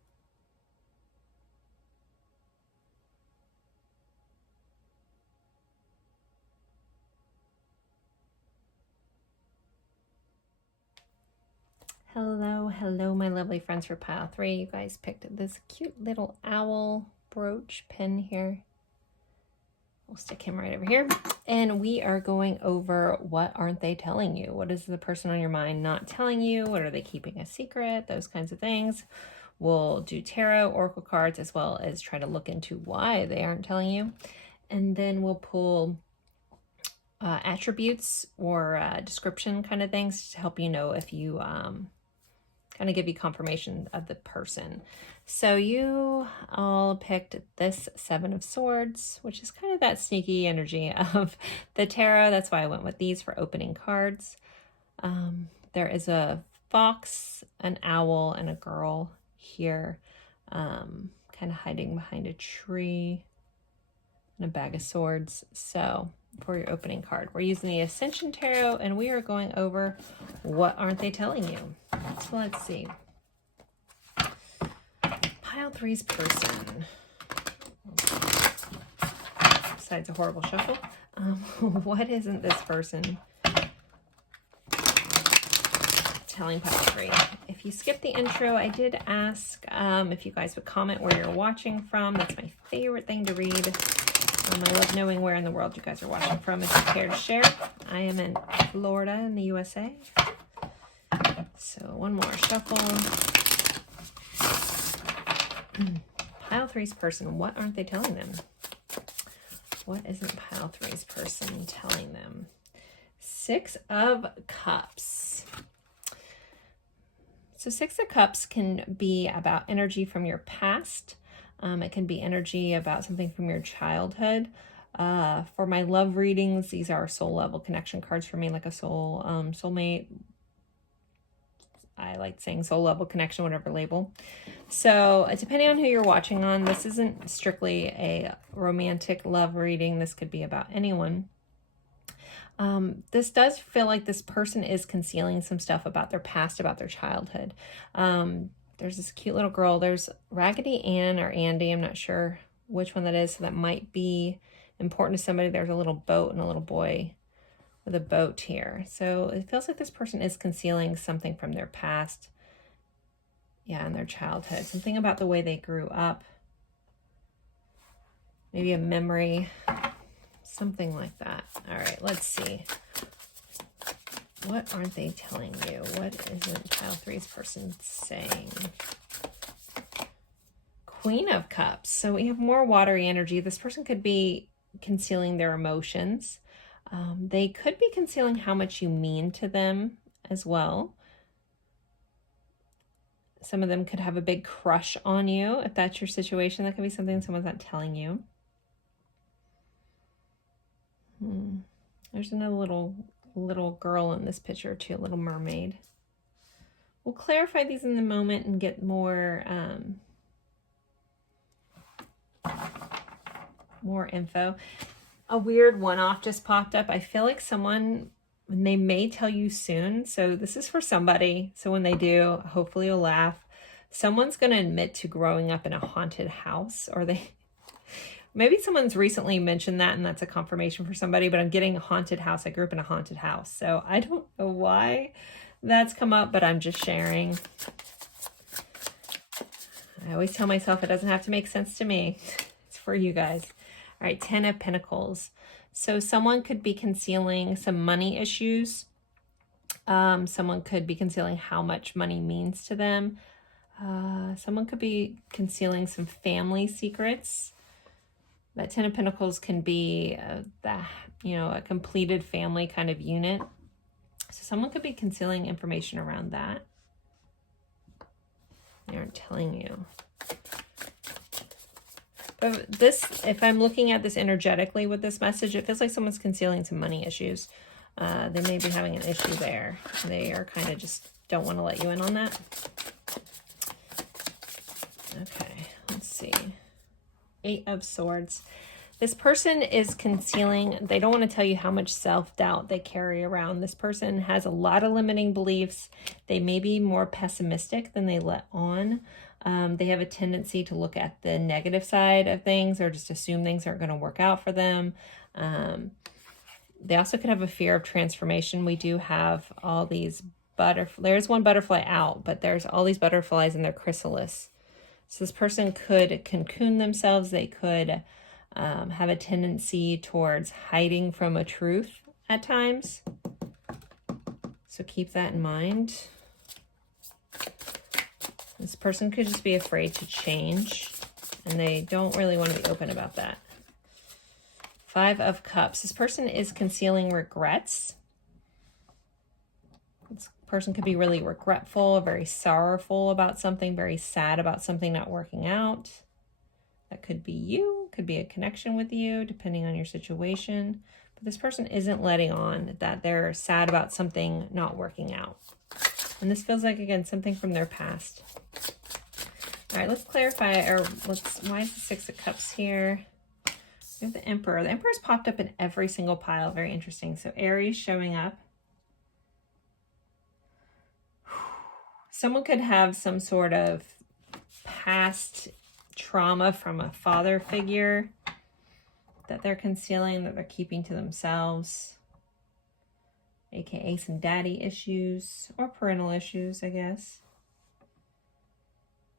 Hello, my lovely friends for pile 3. You guys picked this cute little owl brooch pin here. We'll stick him right over here. And we are going over what aren't they telling you? What is the person on your mind not telling you? What are they keeping a secret? Those kinds of things. We'll do tarot, oracle cards, as well as try to look into why they aren't telling you. And then we'll pull attributes or description kind of things to help you know if you kind of give you confirmation of the person. So you all picked this 7 of Swords, which is kind of that sneaky energy of the tarot. That's why I went with these for opening cards. There is a fox, an owl, and a girl here, kind kind of hiding behind a tree, and a bag of swords. So for your opening card, we're using the Ascension Tarot, and we are going over what aren't they telling you. So let's see. Pile 3's person. Besides a horrible shuffle, what isn't this person telling pile 3? If you skip the intro, I did ask if you guys would comment where you're watching from. That's my favorite thing to read. I love knowing where in the world you guys are watching from. If you care to share, I am in Florida in the USA. So one more shuffle. Pile 3's person, what aren't they telling them? What isn't pile 3's person telling them? 6 of Cups. So 6 of Cups can be about energy from your past. It can be energy about something from your childhood. For my love readings, these are soul level connection cards for me, like a soul, soulmate. I like saying soul level connection, whatever label. So depending on who you're watching on, this isn't strictly a romantic love reading. This could be about anyone. This does feel like this person is concealing some stuff about their past, about their childhood. There's this cute little girl. There's Raggedy Ann or Andy. I'm not sure which one that is. So that might be important to somebody. There's a little boat and a little boy with a boat here. So it feels like this person is concealing something from their past. Yeah, and their childhood. Something about the way they grew up. Maybe a memory. Something like that. All right, let's see. What aren't they telling you? What isn't pile 3's person saying? Queen of Cups. So we have more watery energy. This person could be concealing their emotions. They could be concealing how much you mean to them as well. Some of them could have a big crush on you. If that's your situation, that could be something someone's not telling you. There's another little girl in this picture too, a little mermaid. We'll clarify these in the moment and get more info. A weird one-off just popped up. I feel like someone, and they may tell you soon, so this is for somebody. So when they do, hopefully you'll laugh. Someone's going to admit to growing up in a haunted house, or maybe someone's recently mentioned that and that's a confirmation for somebody, but I'm getting a haunted house. I grew up in a haunted house. So I don't know why that's come up, but I'm just sharing. I always tell myself it doesn't have to make sense to me. It's for you guys. All right, 10 of Pentacles. So someone could be concealing some money issues. Someone could be concealing how much money means to them. Someone could be concealing some family secrets. That 10 of Pentacles can be a completed family kind of unit. So someone could be concealing information around that. They aren't telling you. But this, if I'm looking at this energetically with this message, it feels like someone's concealing some money issues. They may be having an issue there. They are kind of just don't want to let you in on that. Okay, let's see. 8 of Swords. This person is concealing, they don't want to tell you how much self-doubt they carry around. This person has a lot of limiting beliefs. They may be more pessimistic than they let on. They have a tendency to look at the negative side of things or just assume things aren't going to work out for them. They also could have a fear of transformation. We do have all these butterflies. There's one butterfly out, but there's all these butterflies in their chrysalis. So this person could cocoon themselves. They could have a tendency towards hiding from a truth at times. So keep that in mind. This person could just be afraid to change, and they don't really want to be open about that. 5 of Cups. This person is concealing regrets. This person could be really regretful, very sorrowful about something, very sad about something not working out. That could be you, could be a connection with you, depending on your situation. But this person isn't letting on that they're sad about something not working out. And this feels like, again, something from their past. All right, let's clarify, or why is the Six of Cups here? We have the Emperor. The Emperor's popped up in every single pile. Very interesting. So Aries showing up. Someone could have some sort of past trauma from a father figure that they're concealing, that they're keeping to themselves. AKA some daddy issues or parental issues, I guess.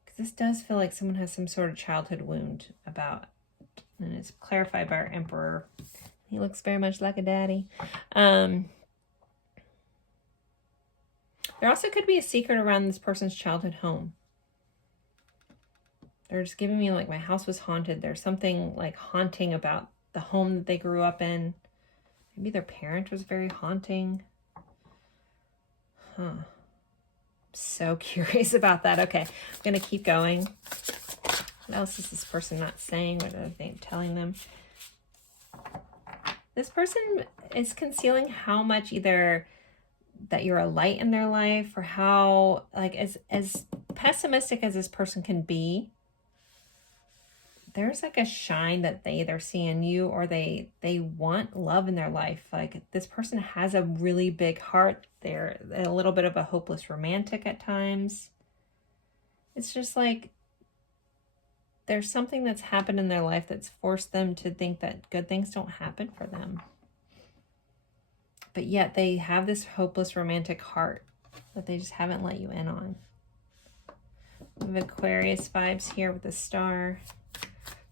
Because this does feel like someone has some sort of childhood wound about, and it's clarified by our Emperor. He looks very much like a daddy. There also could be a secret around this person's childhood home. They're just giving me like my house was haunted. There's something like haunting about the home that they grew up in. Maybe their parent was very haunting. Huh. I'm so curious about that. Okay, I'm going to keep going. What else is this person not saying? What are they telling them? This person is concealing how much either that you're a light in their life, or how, like, as pessimistic as this person can be, there's like a shine that they either see in you, or they want love in their life. Like, this person has a really big heart. They're a little bit of a hopeless romantic at times. It's just like there's something that's happened in their life that's forced them to think that good things don't happen for them. But yet they have this hopeless romantic heart that they just haven't let you in on. We have Aquarius vibes here with the star.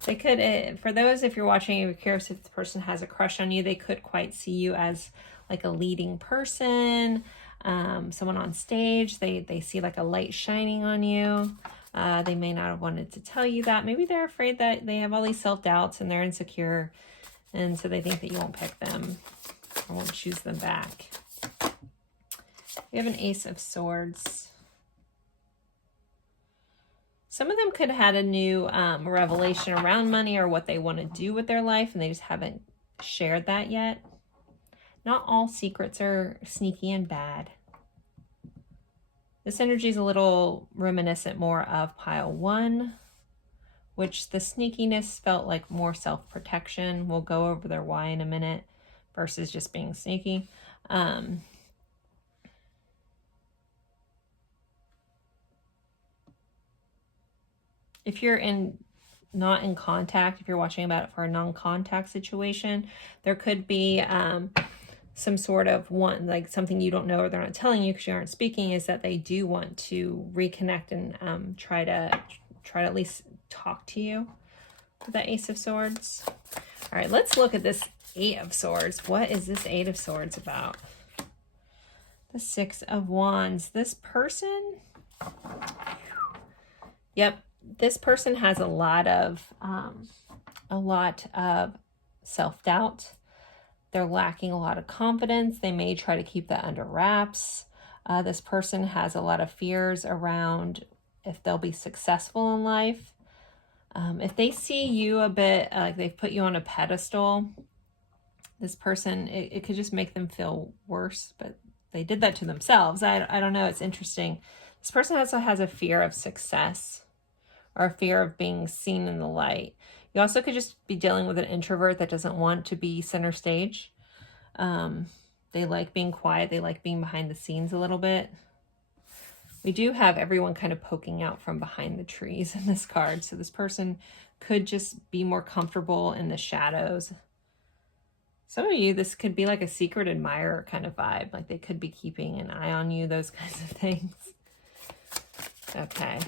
They could, for those, if you're watching, you're curious if the person has a crush on you, they could quite see you as like a leading person, someone on stage. They see like a light shining on you. They may not have wanted to tell you that. Maybe they're afraid that they have all these self-doubts and they're insecure, and so they think that you won't pick them. I won't choose them back. We have an Ace of Swords. Some of them could have had a new revelation around money or what they want to do with their life, and they just haven't shared that yet. Not all secrets are sneaky and bad. This energy is a little reminiscent more of pile 1, which the sneakiness felt like more self-protection. We'll go over their why in a minute. Versus just being sneaky. If you're not in contact, if you're watching about it for a non-contact situation, there could be some sort of like something you don't know or they're not telling you because you aren't speaking, is that they do want to reconnect and try to at least talk to you with that Ace of Swords. All right, let's look at this Eight of Swords. What is this Eight of Swords about? The Six of Wands. This person, yep, this person has a lot of self-doubt. They're lacking a lot of confidence. They may try to keep that under wraps. This person has a lot of fears around if they'll be successful in life. If they see you a bit like they've put you on a pedestal, this person, it could just make them feel worse, but they did that to themselves. I don't know. It's interesting. This person also has a fear of success or a fear of being seen in the light. You also could just be dealing with an introvert that doesn't want to be center stage. They like being quiet. They like being behind the scenes a little bit. We do have everyone kind of poking out from behind the trees in this card. So this person could just be more comfortable in the shadows. Some of you, this could be like a secret admirer kind of vibe. Like they could be keeping an eye on you, those kinds of things. Okay.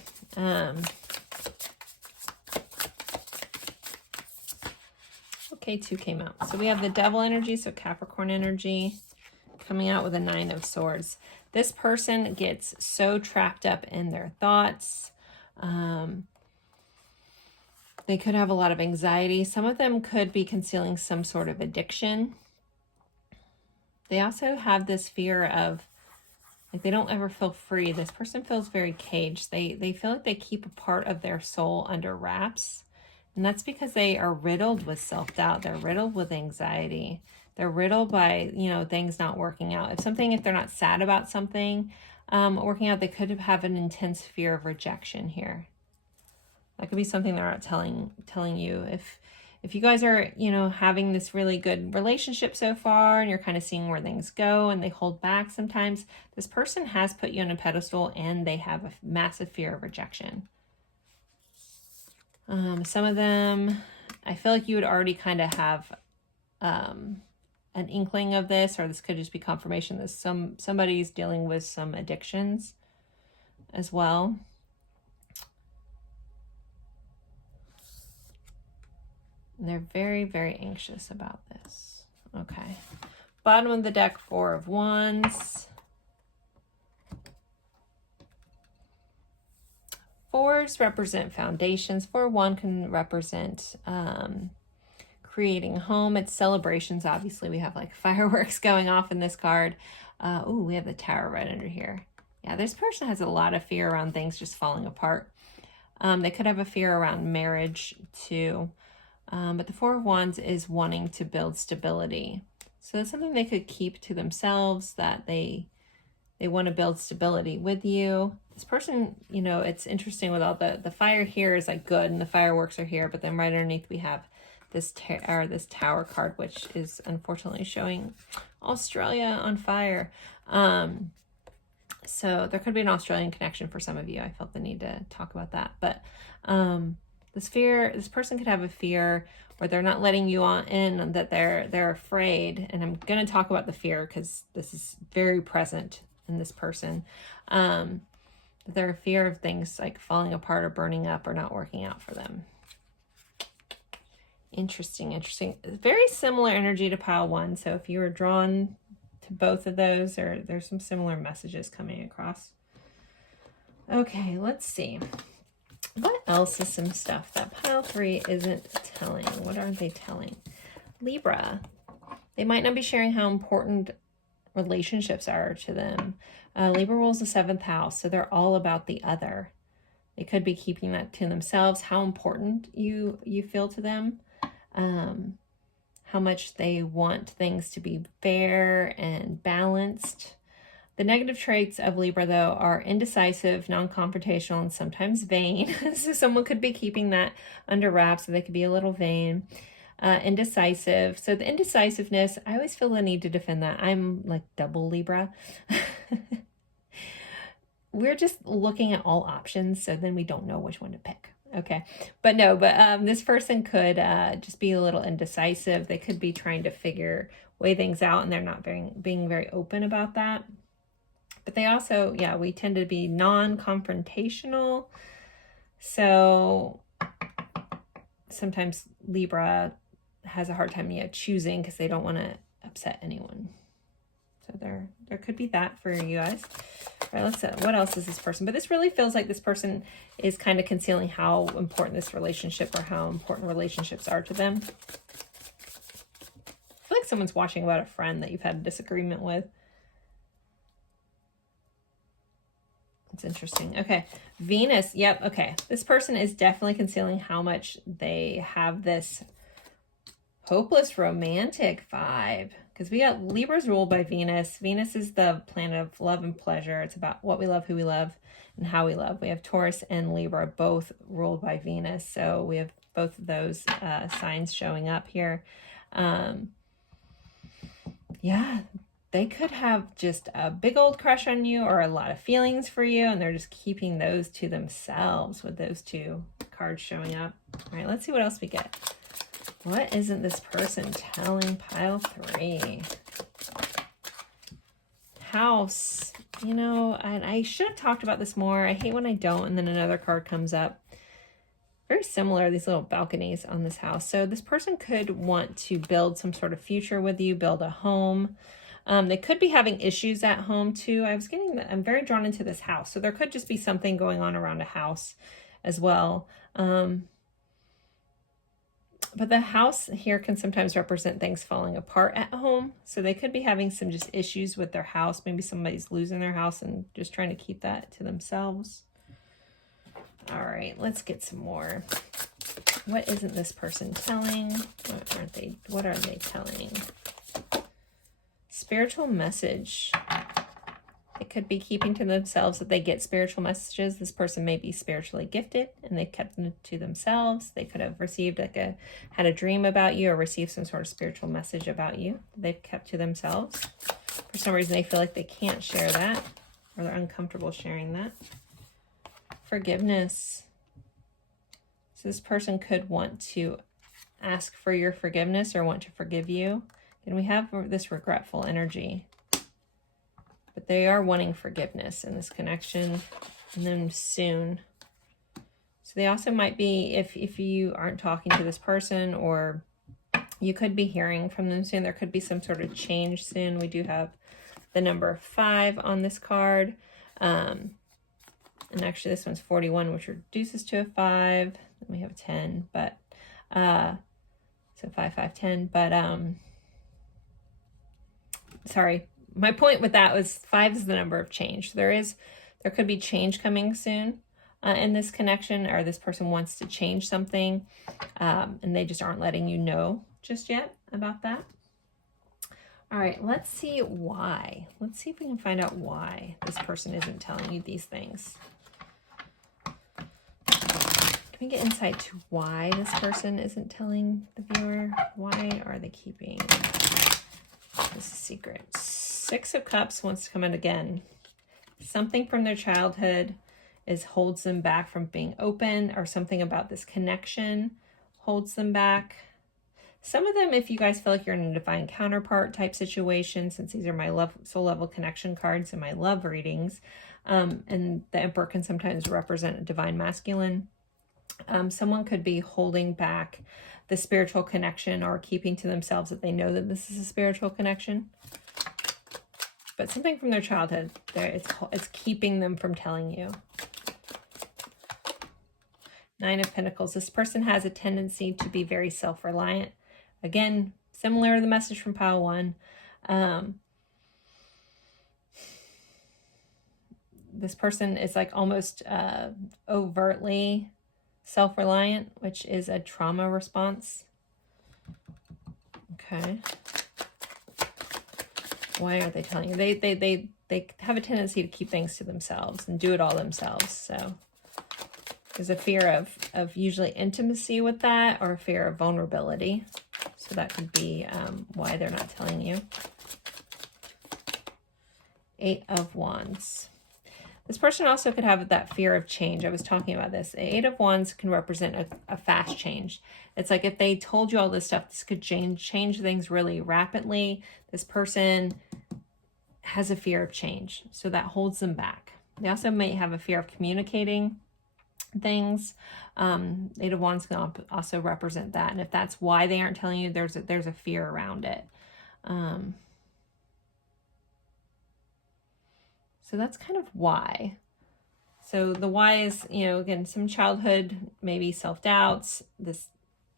Okay, 2 came out. So we have the Devil energy, so Capricorn energy, coming out with a 9 of Swords. This person gets so trapped up in their thoughts. They could have a lot of anxiety. Some of them could be concealing some sort of addiction. They also have this fear of, like, they don't ever feel free. This person feels very caged. They feel like they keep a part of their soul under wraps. And that's because they are riddled with self-doubt. They're riddled with anxiety. They're riddled by, things not working out. If they're not sad about something working out, they could have an intense fear of rejection here. That could be something they're not telling you. If you guys are, you know, having this really good relationship so far and you're kind of seeing where things go and they hold back sometimes, this person has put you on a pedestal and they have a massive fear of rejection. Some of them, I feel like you would already kind of have an inkling of this, or this could just be confirmation that somebody's dealing with some addictions as well. And they're very, very anxious about this. Okay. Bottom of the deck, Four of Wands. Fours represent foundations. 4-1 can represent creating a home. It's celebrations. Obviously, we have like fireworks going off in this card. Oh, we have the Tower right under here. Yeah, this person has a lot of fear around things just falling apart. They could have a fear around marriage too. But the Four of Wands is wanting to build stability. So it's something they could keep to themselves, that they want to build stability with you. This person, you know, it's interesting with all the fire here is like good and the fireworks are here, but then right underneath we have this Tower card, which is unfortunately showing Australia on fire. So there could be an Australian connection for some of you. I felt the need to talk about that. But this person could have a fear where they're not letting you on in, that they're afraid. And I'm going to talk about the fear because this is very present in this person. They're a fear of things like falling apart or burning up or not working out for them. Interesting. Very similar energy to pile one. So if you were drawn to both of those, there's some similar messages coming across. Okay, let's see. What else is some stuff that pile 3 isn't telling? What aren't they telling? Libra. They might not be sharing how important relationships are to them. Libra rules the 7th house, so they're all about the other. They could be keeping that to themselves, how important you feel to them, how much they want things to be fair and balanced. The negative traits of Libra, though, are indecisive, non-confrontational, and sometimes vain. So someone could be keeping that under wraps, so they could be a little vain. Indecisive. So the indecisiveness, I always feel the need to defend that. I'm like double Libra. We're just looking at all options, so then we don't know which one to pick. Okay. But this person could just be a little indecisive. They could be trying to weigh things out, and they're not being very open about that. But they also, we tend to be non-confrontational. So sometimes Libra has a hard time choosing because they don't want to upset anyone. So there could be that for you guys. All right, let's see. What else is this person? But this really feels like this person is kind of concealing how important this relationship or how important relationships are to them. I feel like someone's watching about a friend that you've had a disagreement with. It's interesting. Okay. Venus. Yep. Okay. This person is definitely concealing how much they have this hopeless romantic vibe, because we got Libra's ruled by Venus. Venus is the planet of love and pleasure. It's about what we love, who we love, and how we love. We have Taurus and Libra both ruled by Venus. So we have both of those signs showing up here. Yeah. They could have just a big old crush on you or a lot of feelings for you, and they're just keeping those to themselves with those two cards showing up. All right, let's see what else we get. What isn't this person telling pile 3? House. You know, I should have talked about this more. I hate when I don't, and then another card comes up. Very similar, these little balconies on this house. So this person could want to build some sort of future with you, build a home. They could be having issues at home too. I'm very drawn into this house. So there could just be something going on around a house as well. But the house here can sometimes represent things falling apart at home. So they could be having some just issues with their house. Maybe somebody's losing their house and just trying to keep that to themselves. All right, let's get some more. What isn't this person telling? What are they telling? Spiritual message. It could be keeping to themselves that they get spiritual messages. This person may be spiritually gifted and they've kept them to themselves. They could have received had a dream about you or received some sort of spiritual message about you they've kept to themselves. For some reason, they feel like they can't share that, or they're uncomfortable sharing that. Forgiveness. So this person could want to ask for your forgiveness or want to forgive you. And we have this regretful energy. But they are wanting forgiveness in this connection, and then soon. So they also might be, if you aren't talking to this person, or you could be hearing from them soon. There could be some sort of change soon. We do have the number 5 on this card. And actually this one's 41, which reduces to a 5. Then we have a 10, but so 5, 5, 10. But sorry. My point with that was 5 is the number of change. There could be change coming soon in this connection, or this person wants to change something, and they just aren't letting you know just yet about that. All right, let's see why. Let's see if we can find out why this person isn't telling you these things. Can we get insight to why this person isn't telling the viewer? Why are they keeping this secret? 6 of Cups wants to come out again. Something from their childhood holds them back from being open, or something about this connection holds them back. Some of them, if you guys feel like you're in a divine counterpart type situation, since these are my soul level connection cards and my love readings, and the Emperor can sometimes represent a divine masculine, someone could be holding back the spiritual connection, or keeping to themselves that they know that this is a spiritual connection. But something from their childhood, it's keeping them from telling you. 9 of Pentacles. This person has a tendency to be very self-reliant. Again, similar to the message from pile 1. This person is like almost overtly self-reliant, which is a trauma response. Okay. Why aren't they telling you? They have a tendency to keep things to themselves and do it all themselves. So there's a fear of usually intimacy with that, or a fear of vulnerability. So that could be why they're not telling you. 8 of Wands. This person also could have that fear of change. I was talking about this. The 8 of Wands can represent a fast change. It's like if they told you all this stuff, this could change things really rapidly. This person has a fear of change, so that holds them back. They also may have a fear of communicating things. 8 of Wands can also represent that. And if that's why they aren't telling you, there's a fear around it. So that's kind of why. So the why is, again, some childhood, maybe self-doubts, this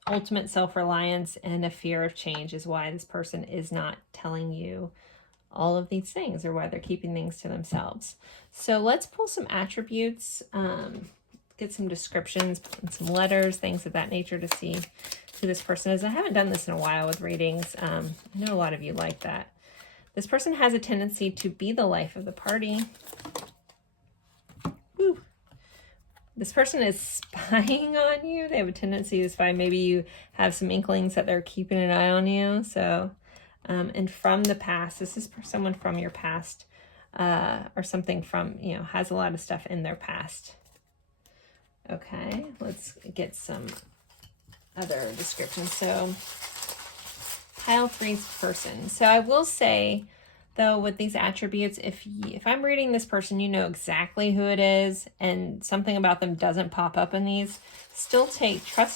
ultimate self-reliance, and a fear of change is why this person is not telling you all of these things, or why they're keeping things to themselves. So let's pull some attributes, get some descriptions and some letters, things of that nature, to see who this person is. I haven't done this in a while with readings. I know a lot of you like that. This person has a tendency to be the life of the party. Woo. This person is spying on you. They have a tendency to spy. Maybe you have some inklings that they're keeping an eye on you. So, and from the past, this is someone from your past, or something from, has a lot of stuff in their past. Okay, let's get some other descriptions. So, pile 3's person. So I will say, though, with these attributes, if I'm reading this person, you know exactly who it is, and something about them doesn't pop up in these, still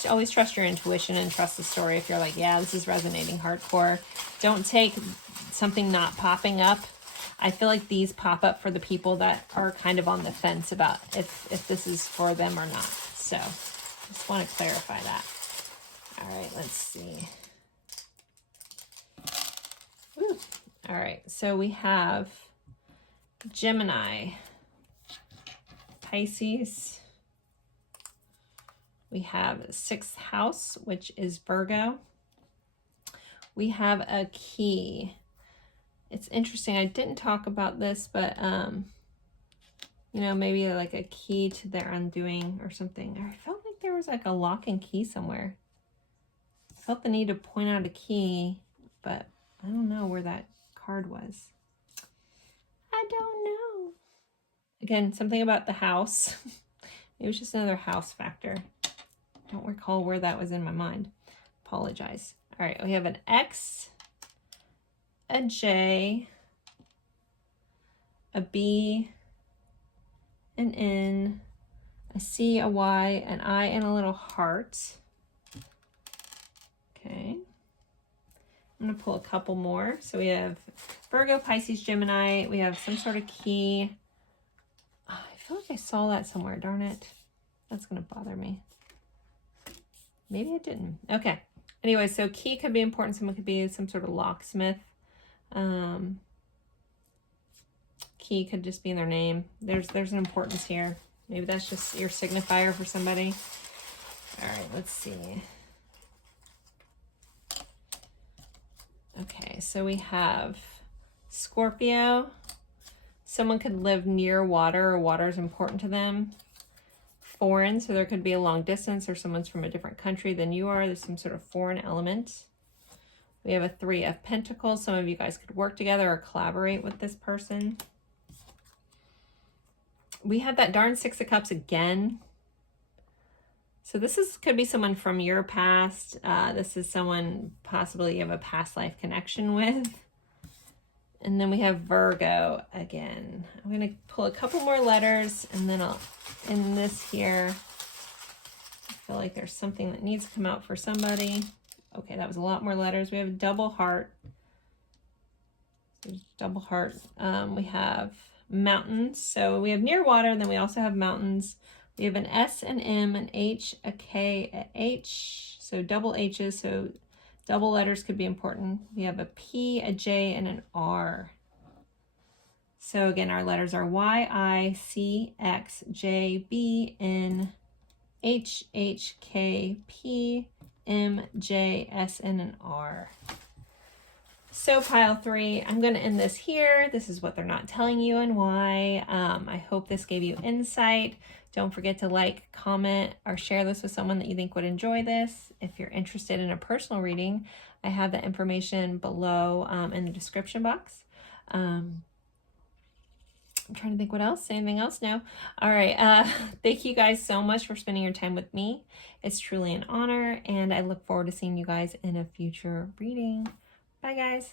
always trust your intuition and trust the story. If you're like, yeah, this is resonating hardcore, don't take something not popping up. I feel like these pop up for the people that are kind of on the fence about if this is for them or not. So just want to clarify that. All right, let's see. Woo. All right, so we have Gemini, Pisces. We have 6th house, which is Virgo. We have a key It's interesting. I didn't talk about this, but you know, maybe like a key to their undoing or something. I felt like there was like a lock and key somewhere. I felt the need to point out a key, but I don't know where that card was. I don't know. Again, something about the house. It was just another house factor. I don't recall where that was in my mind. Apologize. All right, we have an X, a J, a B, an N, a C, a Y, an I, and a little heart. Okay. I'm going to pull a couple more. So we have Virgo, Pisces, Gemini. We have some sort of key. Oh, I feel like I saw that somewhere. Darn it. That's going to bother me. Maybe I didn't. Okay. Anyway, so key could be important. Someone could be some sort of locksmith. Key could just be in their name. There's an importance here. Maybe that's just your signifier for somebody. All right, let's see. Okay, so we have Scorpio. Someone could live near water, or water is important to them. Foreign, so there could be a long distance, or someone's from a different country than you are. There's some sort of foreign element. We have a 3 of Pentacles. Some of you guys could work together or collaborate with this person. We have that darn 6 of Cups again. So this could be someone from your past. This is someone possibly you have a past life connection with. And then we have Virgo again. I'm going to pull a couple more letters, and then I'll end this here. I feel like there's something that needs to come out for somebody. Okay, that was a lot more letters. We have a double heart. There's double heart. We have mountains. So we have near water, and then we also have mountains. We have an S, an M, an H, a K, a H. So double H's. So double letters could be important. We have a P, a J, and an R. So again, our letters are Y, I, C, X, J, B, N, H, H, K, P, M, J, S, N, and R. So pile 3, I'm going to end this here. This is what they're not telling you and why. I hope this gave you insight. Don't forget to like, comment, or share this with someone that you think would enjoy this. If you're interested in a personal reading, I have the information below in the description box. I'm trying to think what else. Anything else? No. All right. Thank you guys so much for spending your time with me. It's truly an honor, and I look forward to seeing you guys in a future reading. Bye, guys.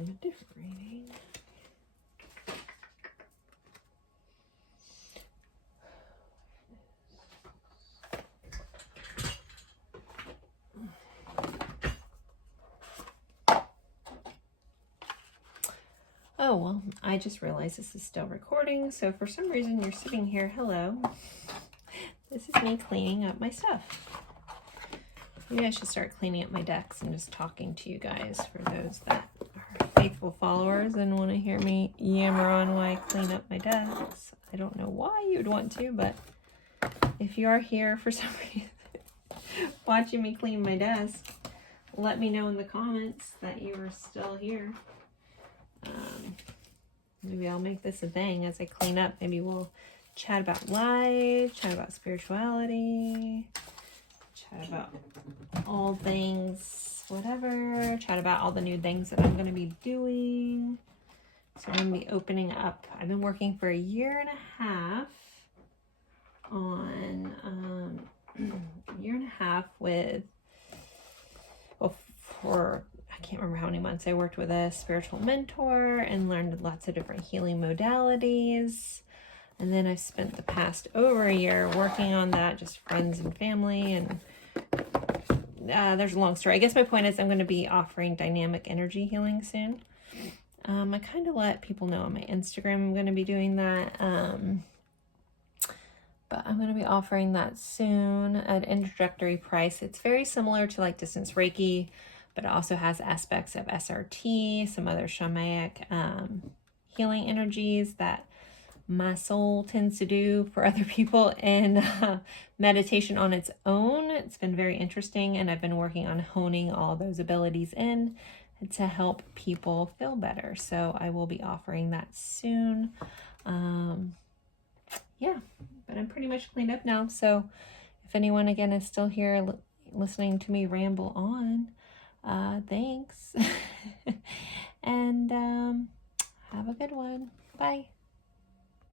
from a different reading. Oh, well, I just realized this is still recording, so for some reason you're sitting here. Hello. This is me cleaning up my stuff. Maybe I should start cleaning up my decks and just talking to you guys, for those that are faithful followers and want to hear me yammer on why I clean up my decks. I don't know why you'd want to, but if you are here for some reason watching me clean my desk, let me know in the comments that you are still here. Maybe I'll make this a thing as I clean up. Maybe we'll chat about life, chat about spirituality, chat about all things, whatever, chat about all the new things that I'm going to be doing. So I'm going to be opening up. I've been working for 1.5 years on a 1.5 years with, well, for I can't remember how many months I worked with a spiritual mentor and learned lots of different healing modalities. And then I spent the past over 1 year working on that, just friends and family. And there's a long story. I guess my point is I'm going to be offering dynamic energy healing soon. I kind of let people know on my Instagram I'm going to be doing that. But I'm going to be offering that soon at an introductory price. It's very similar to like distance Reiki, but it also has aspects of SRT, some other shamanic healing energies that my soul tends to do for other people, and meditation on its own. It's been very interesting, and I've been working on honing all those abilities in to help people feel better. So I will be offering that soon. Yeah, but I'm pretty much cleaned up now. So if anyone, again, is still here listening to me ramble on, thanks. And have a good one. Bye.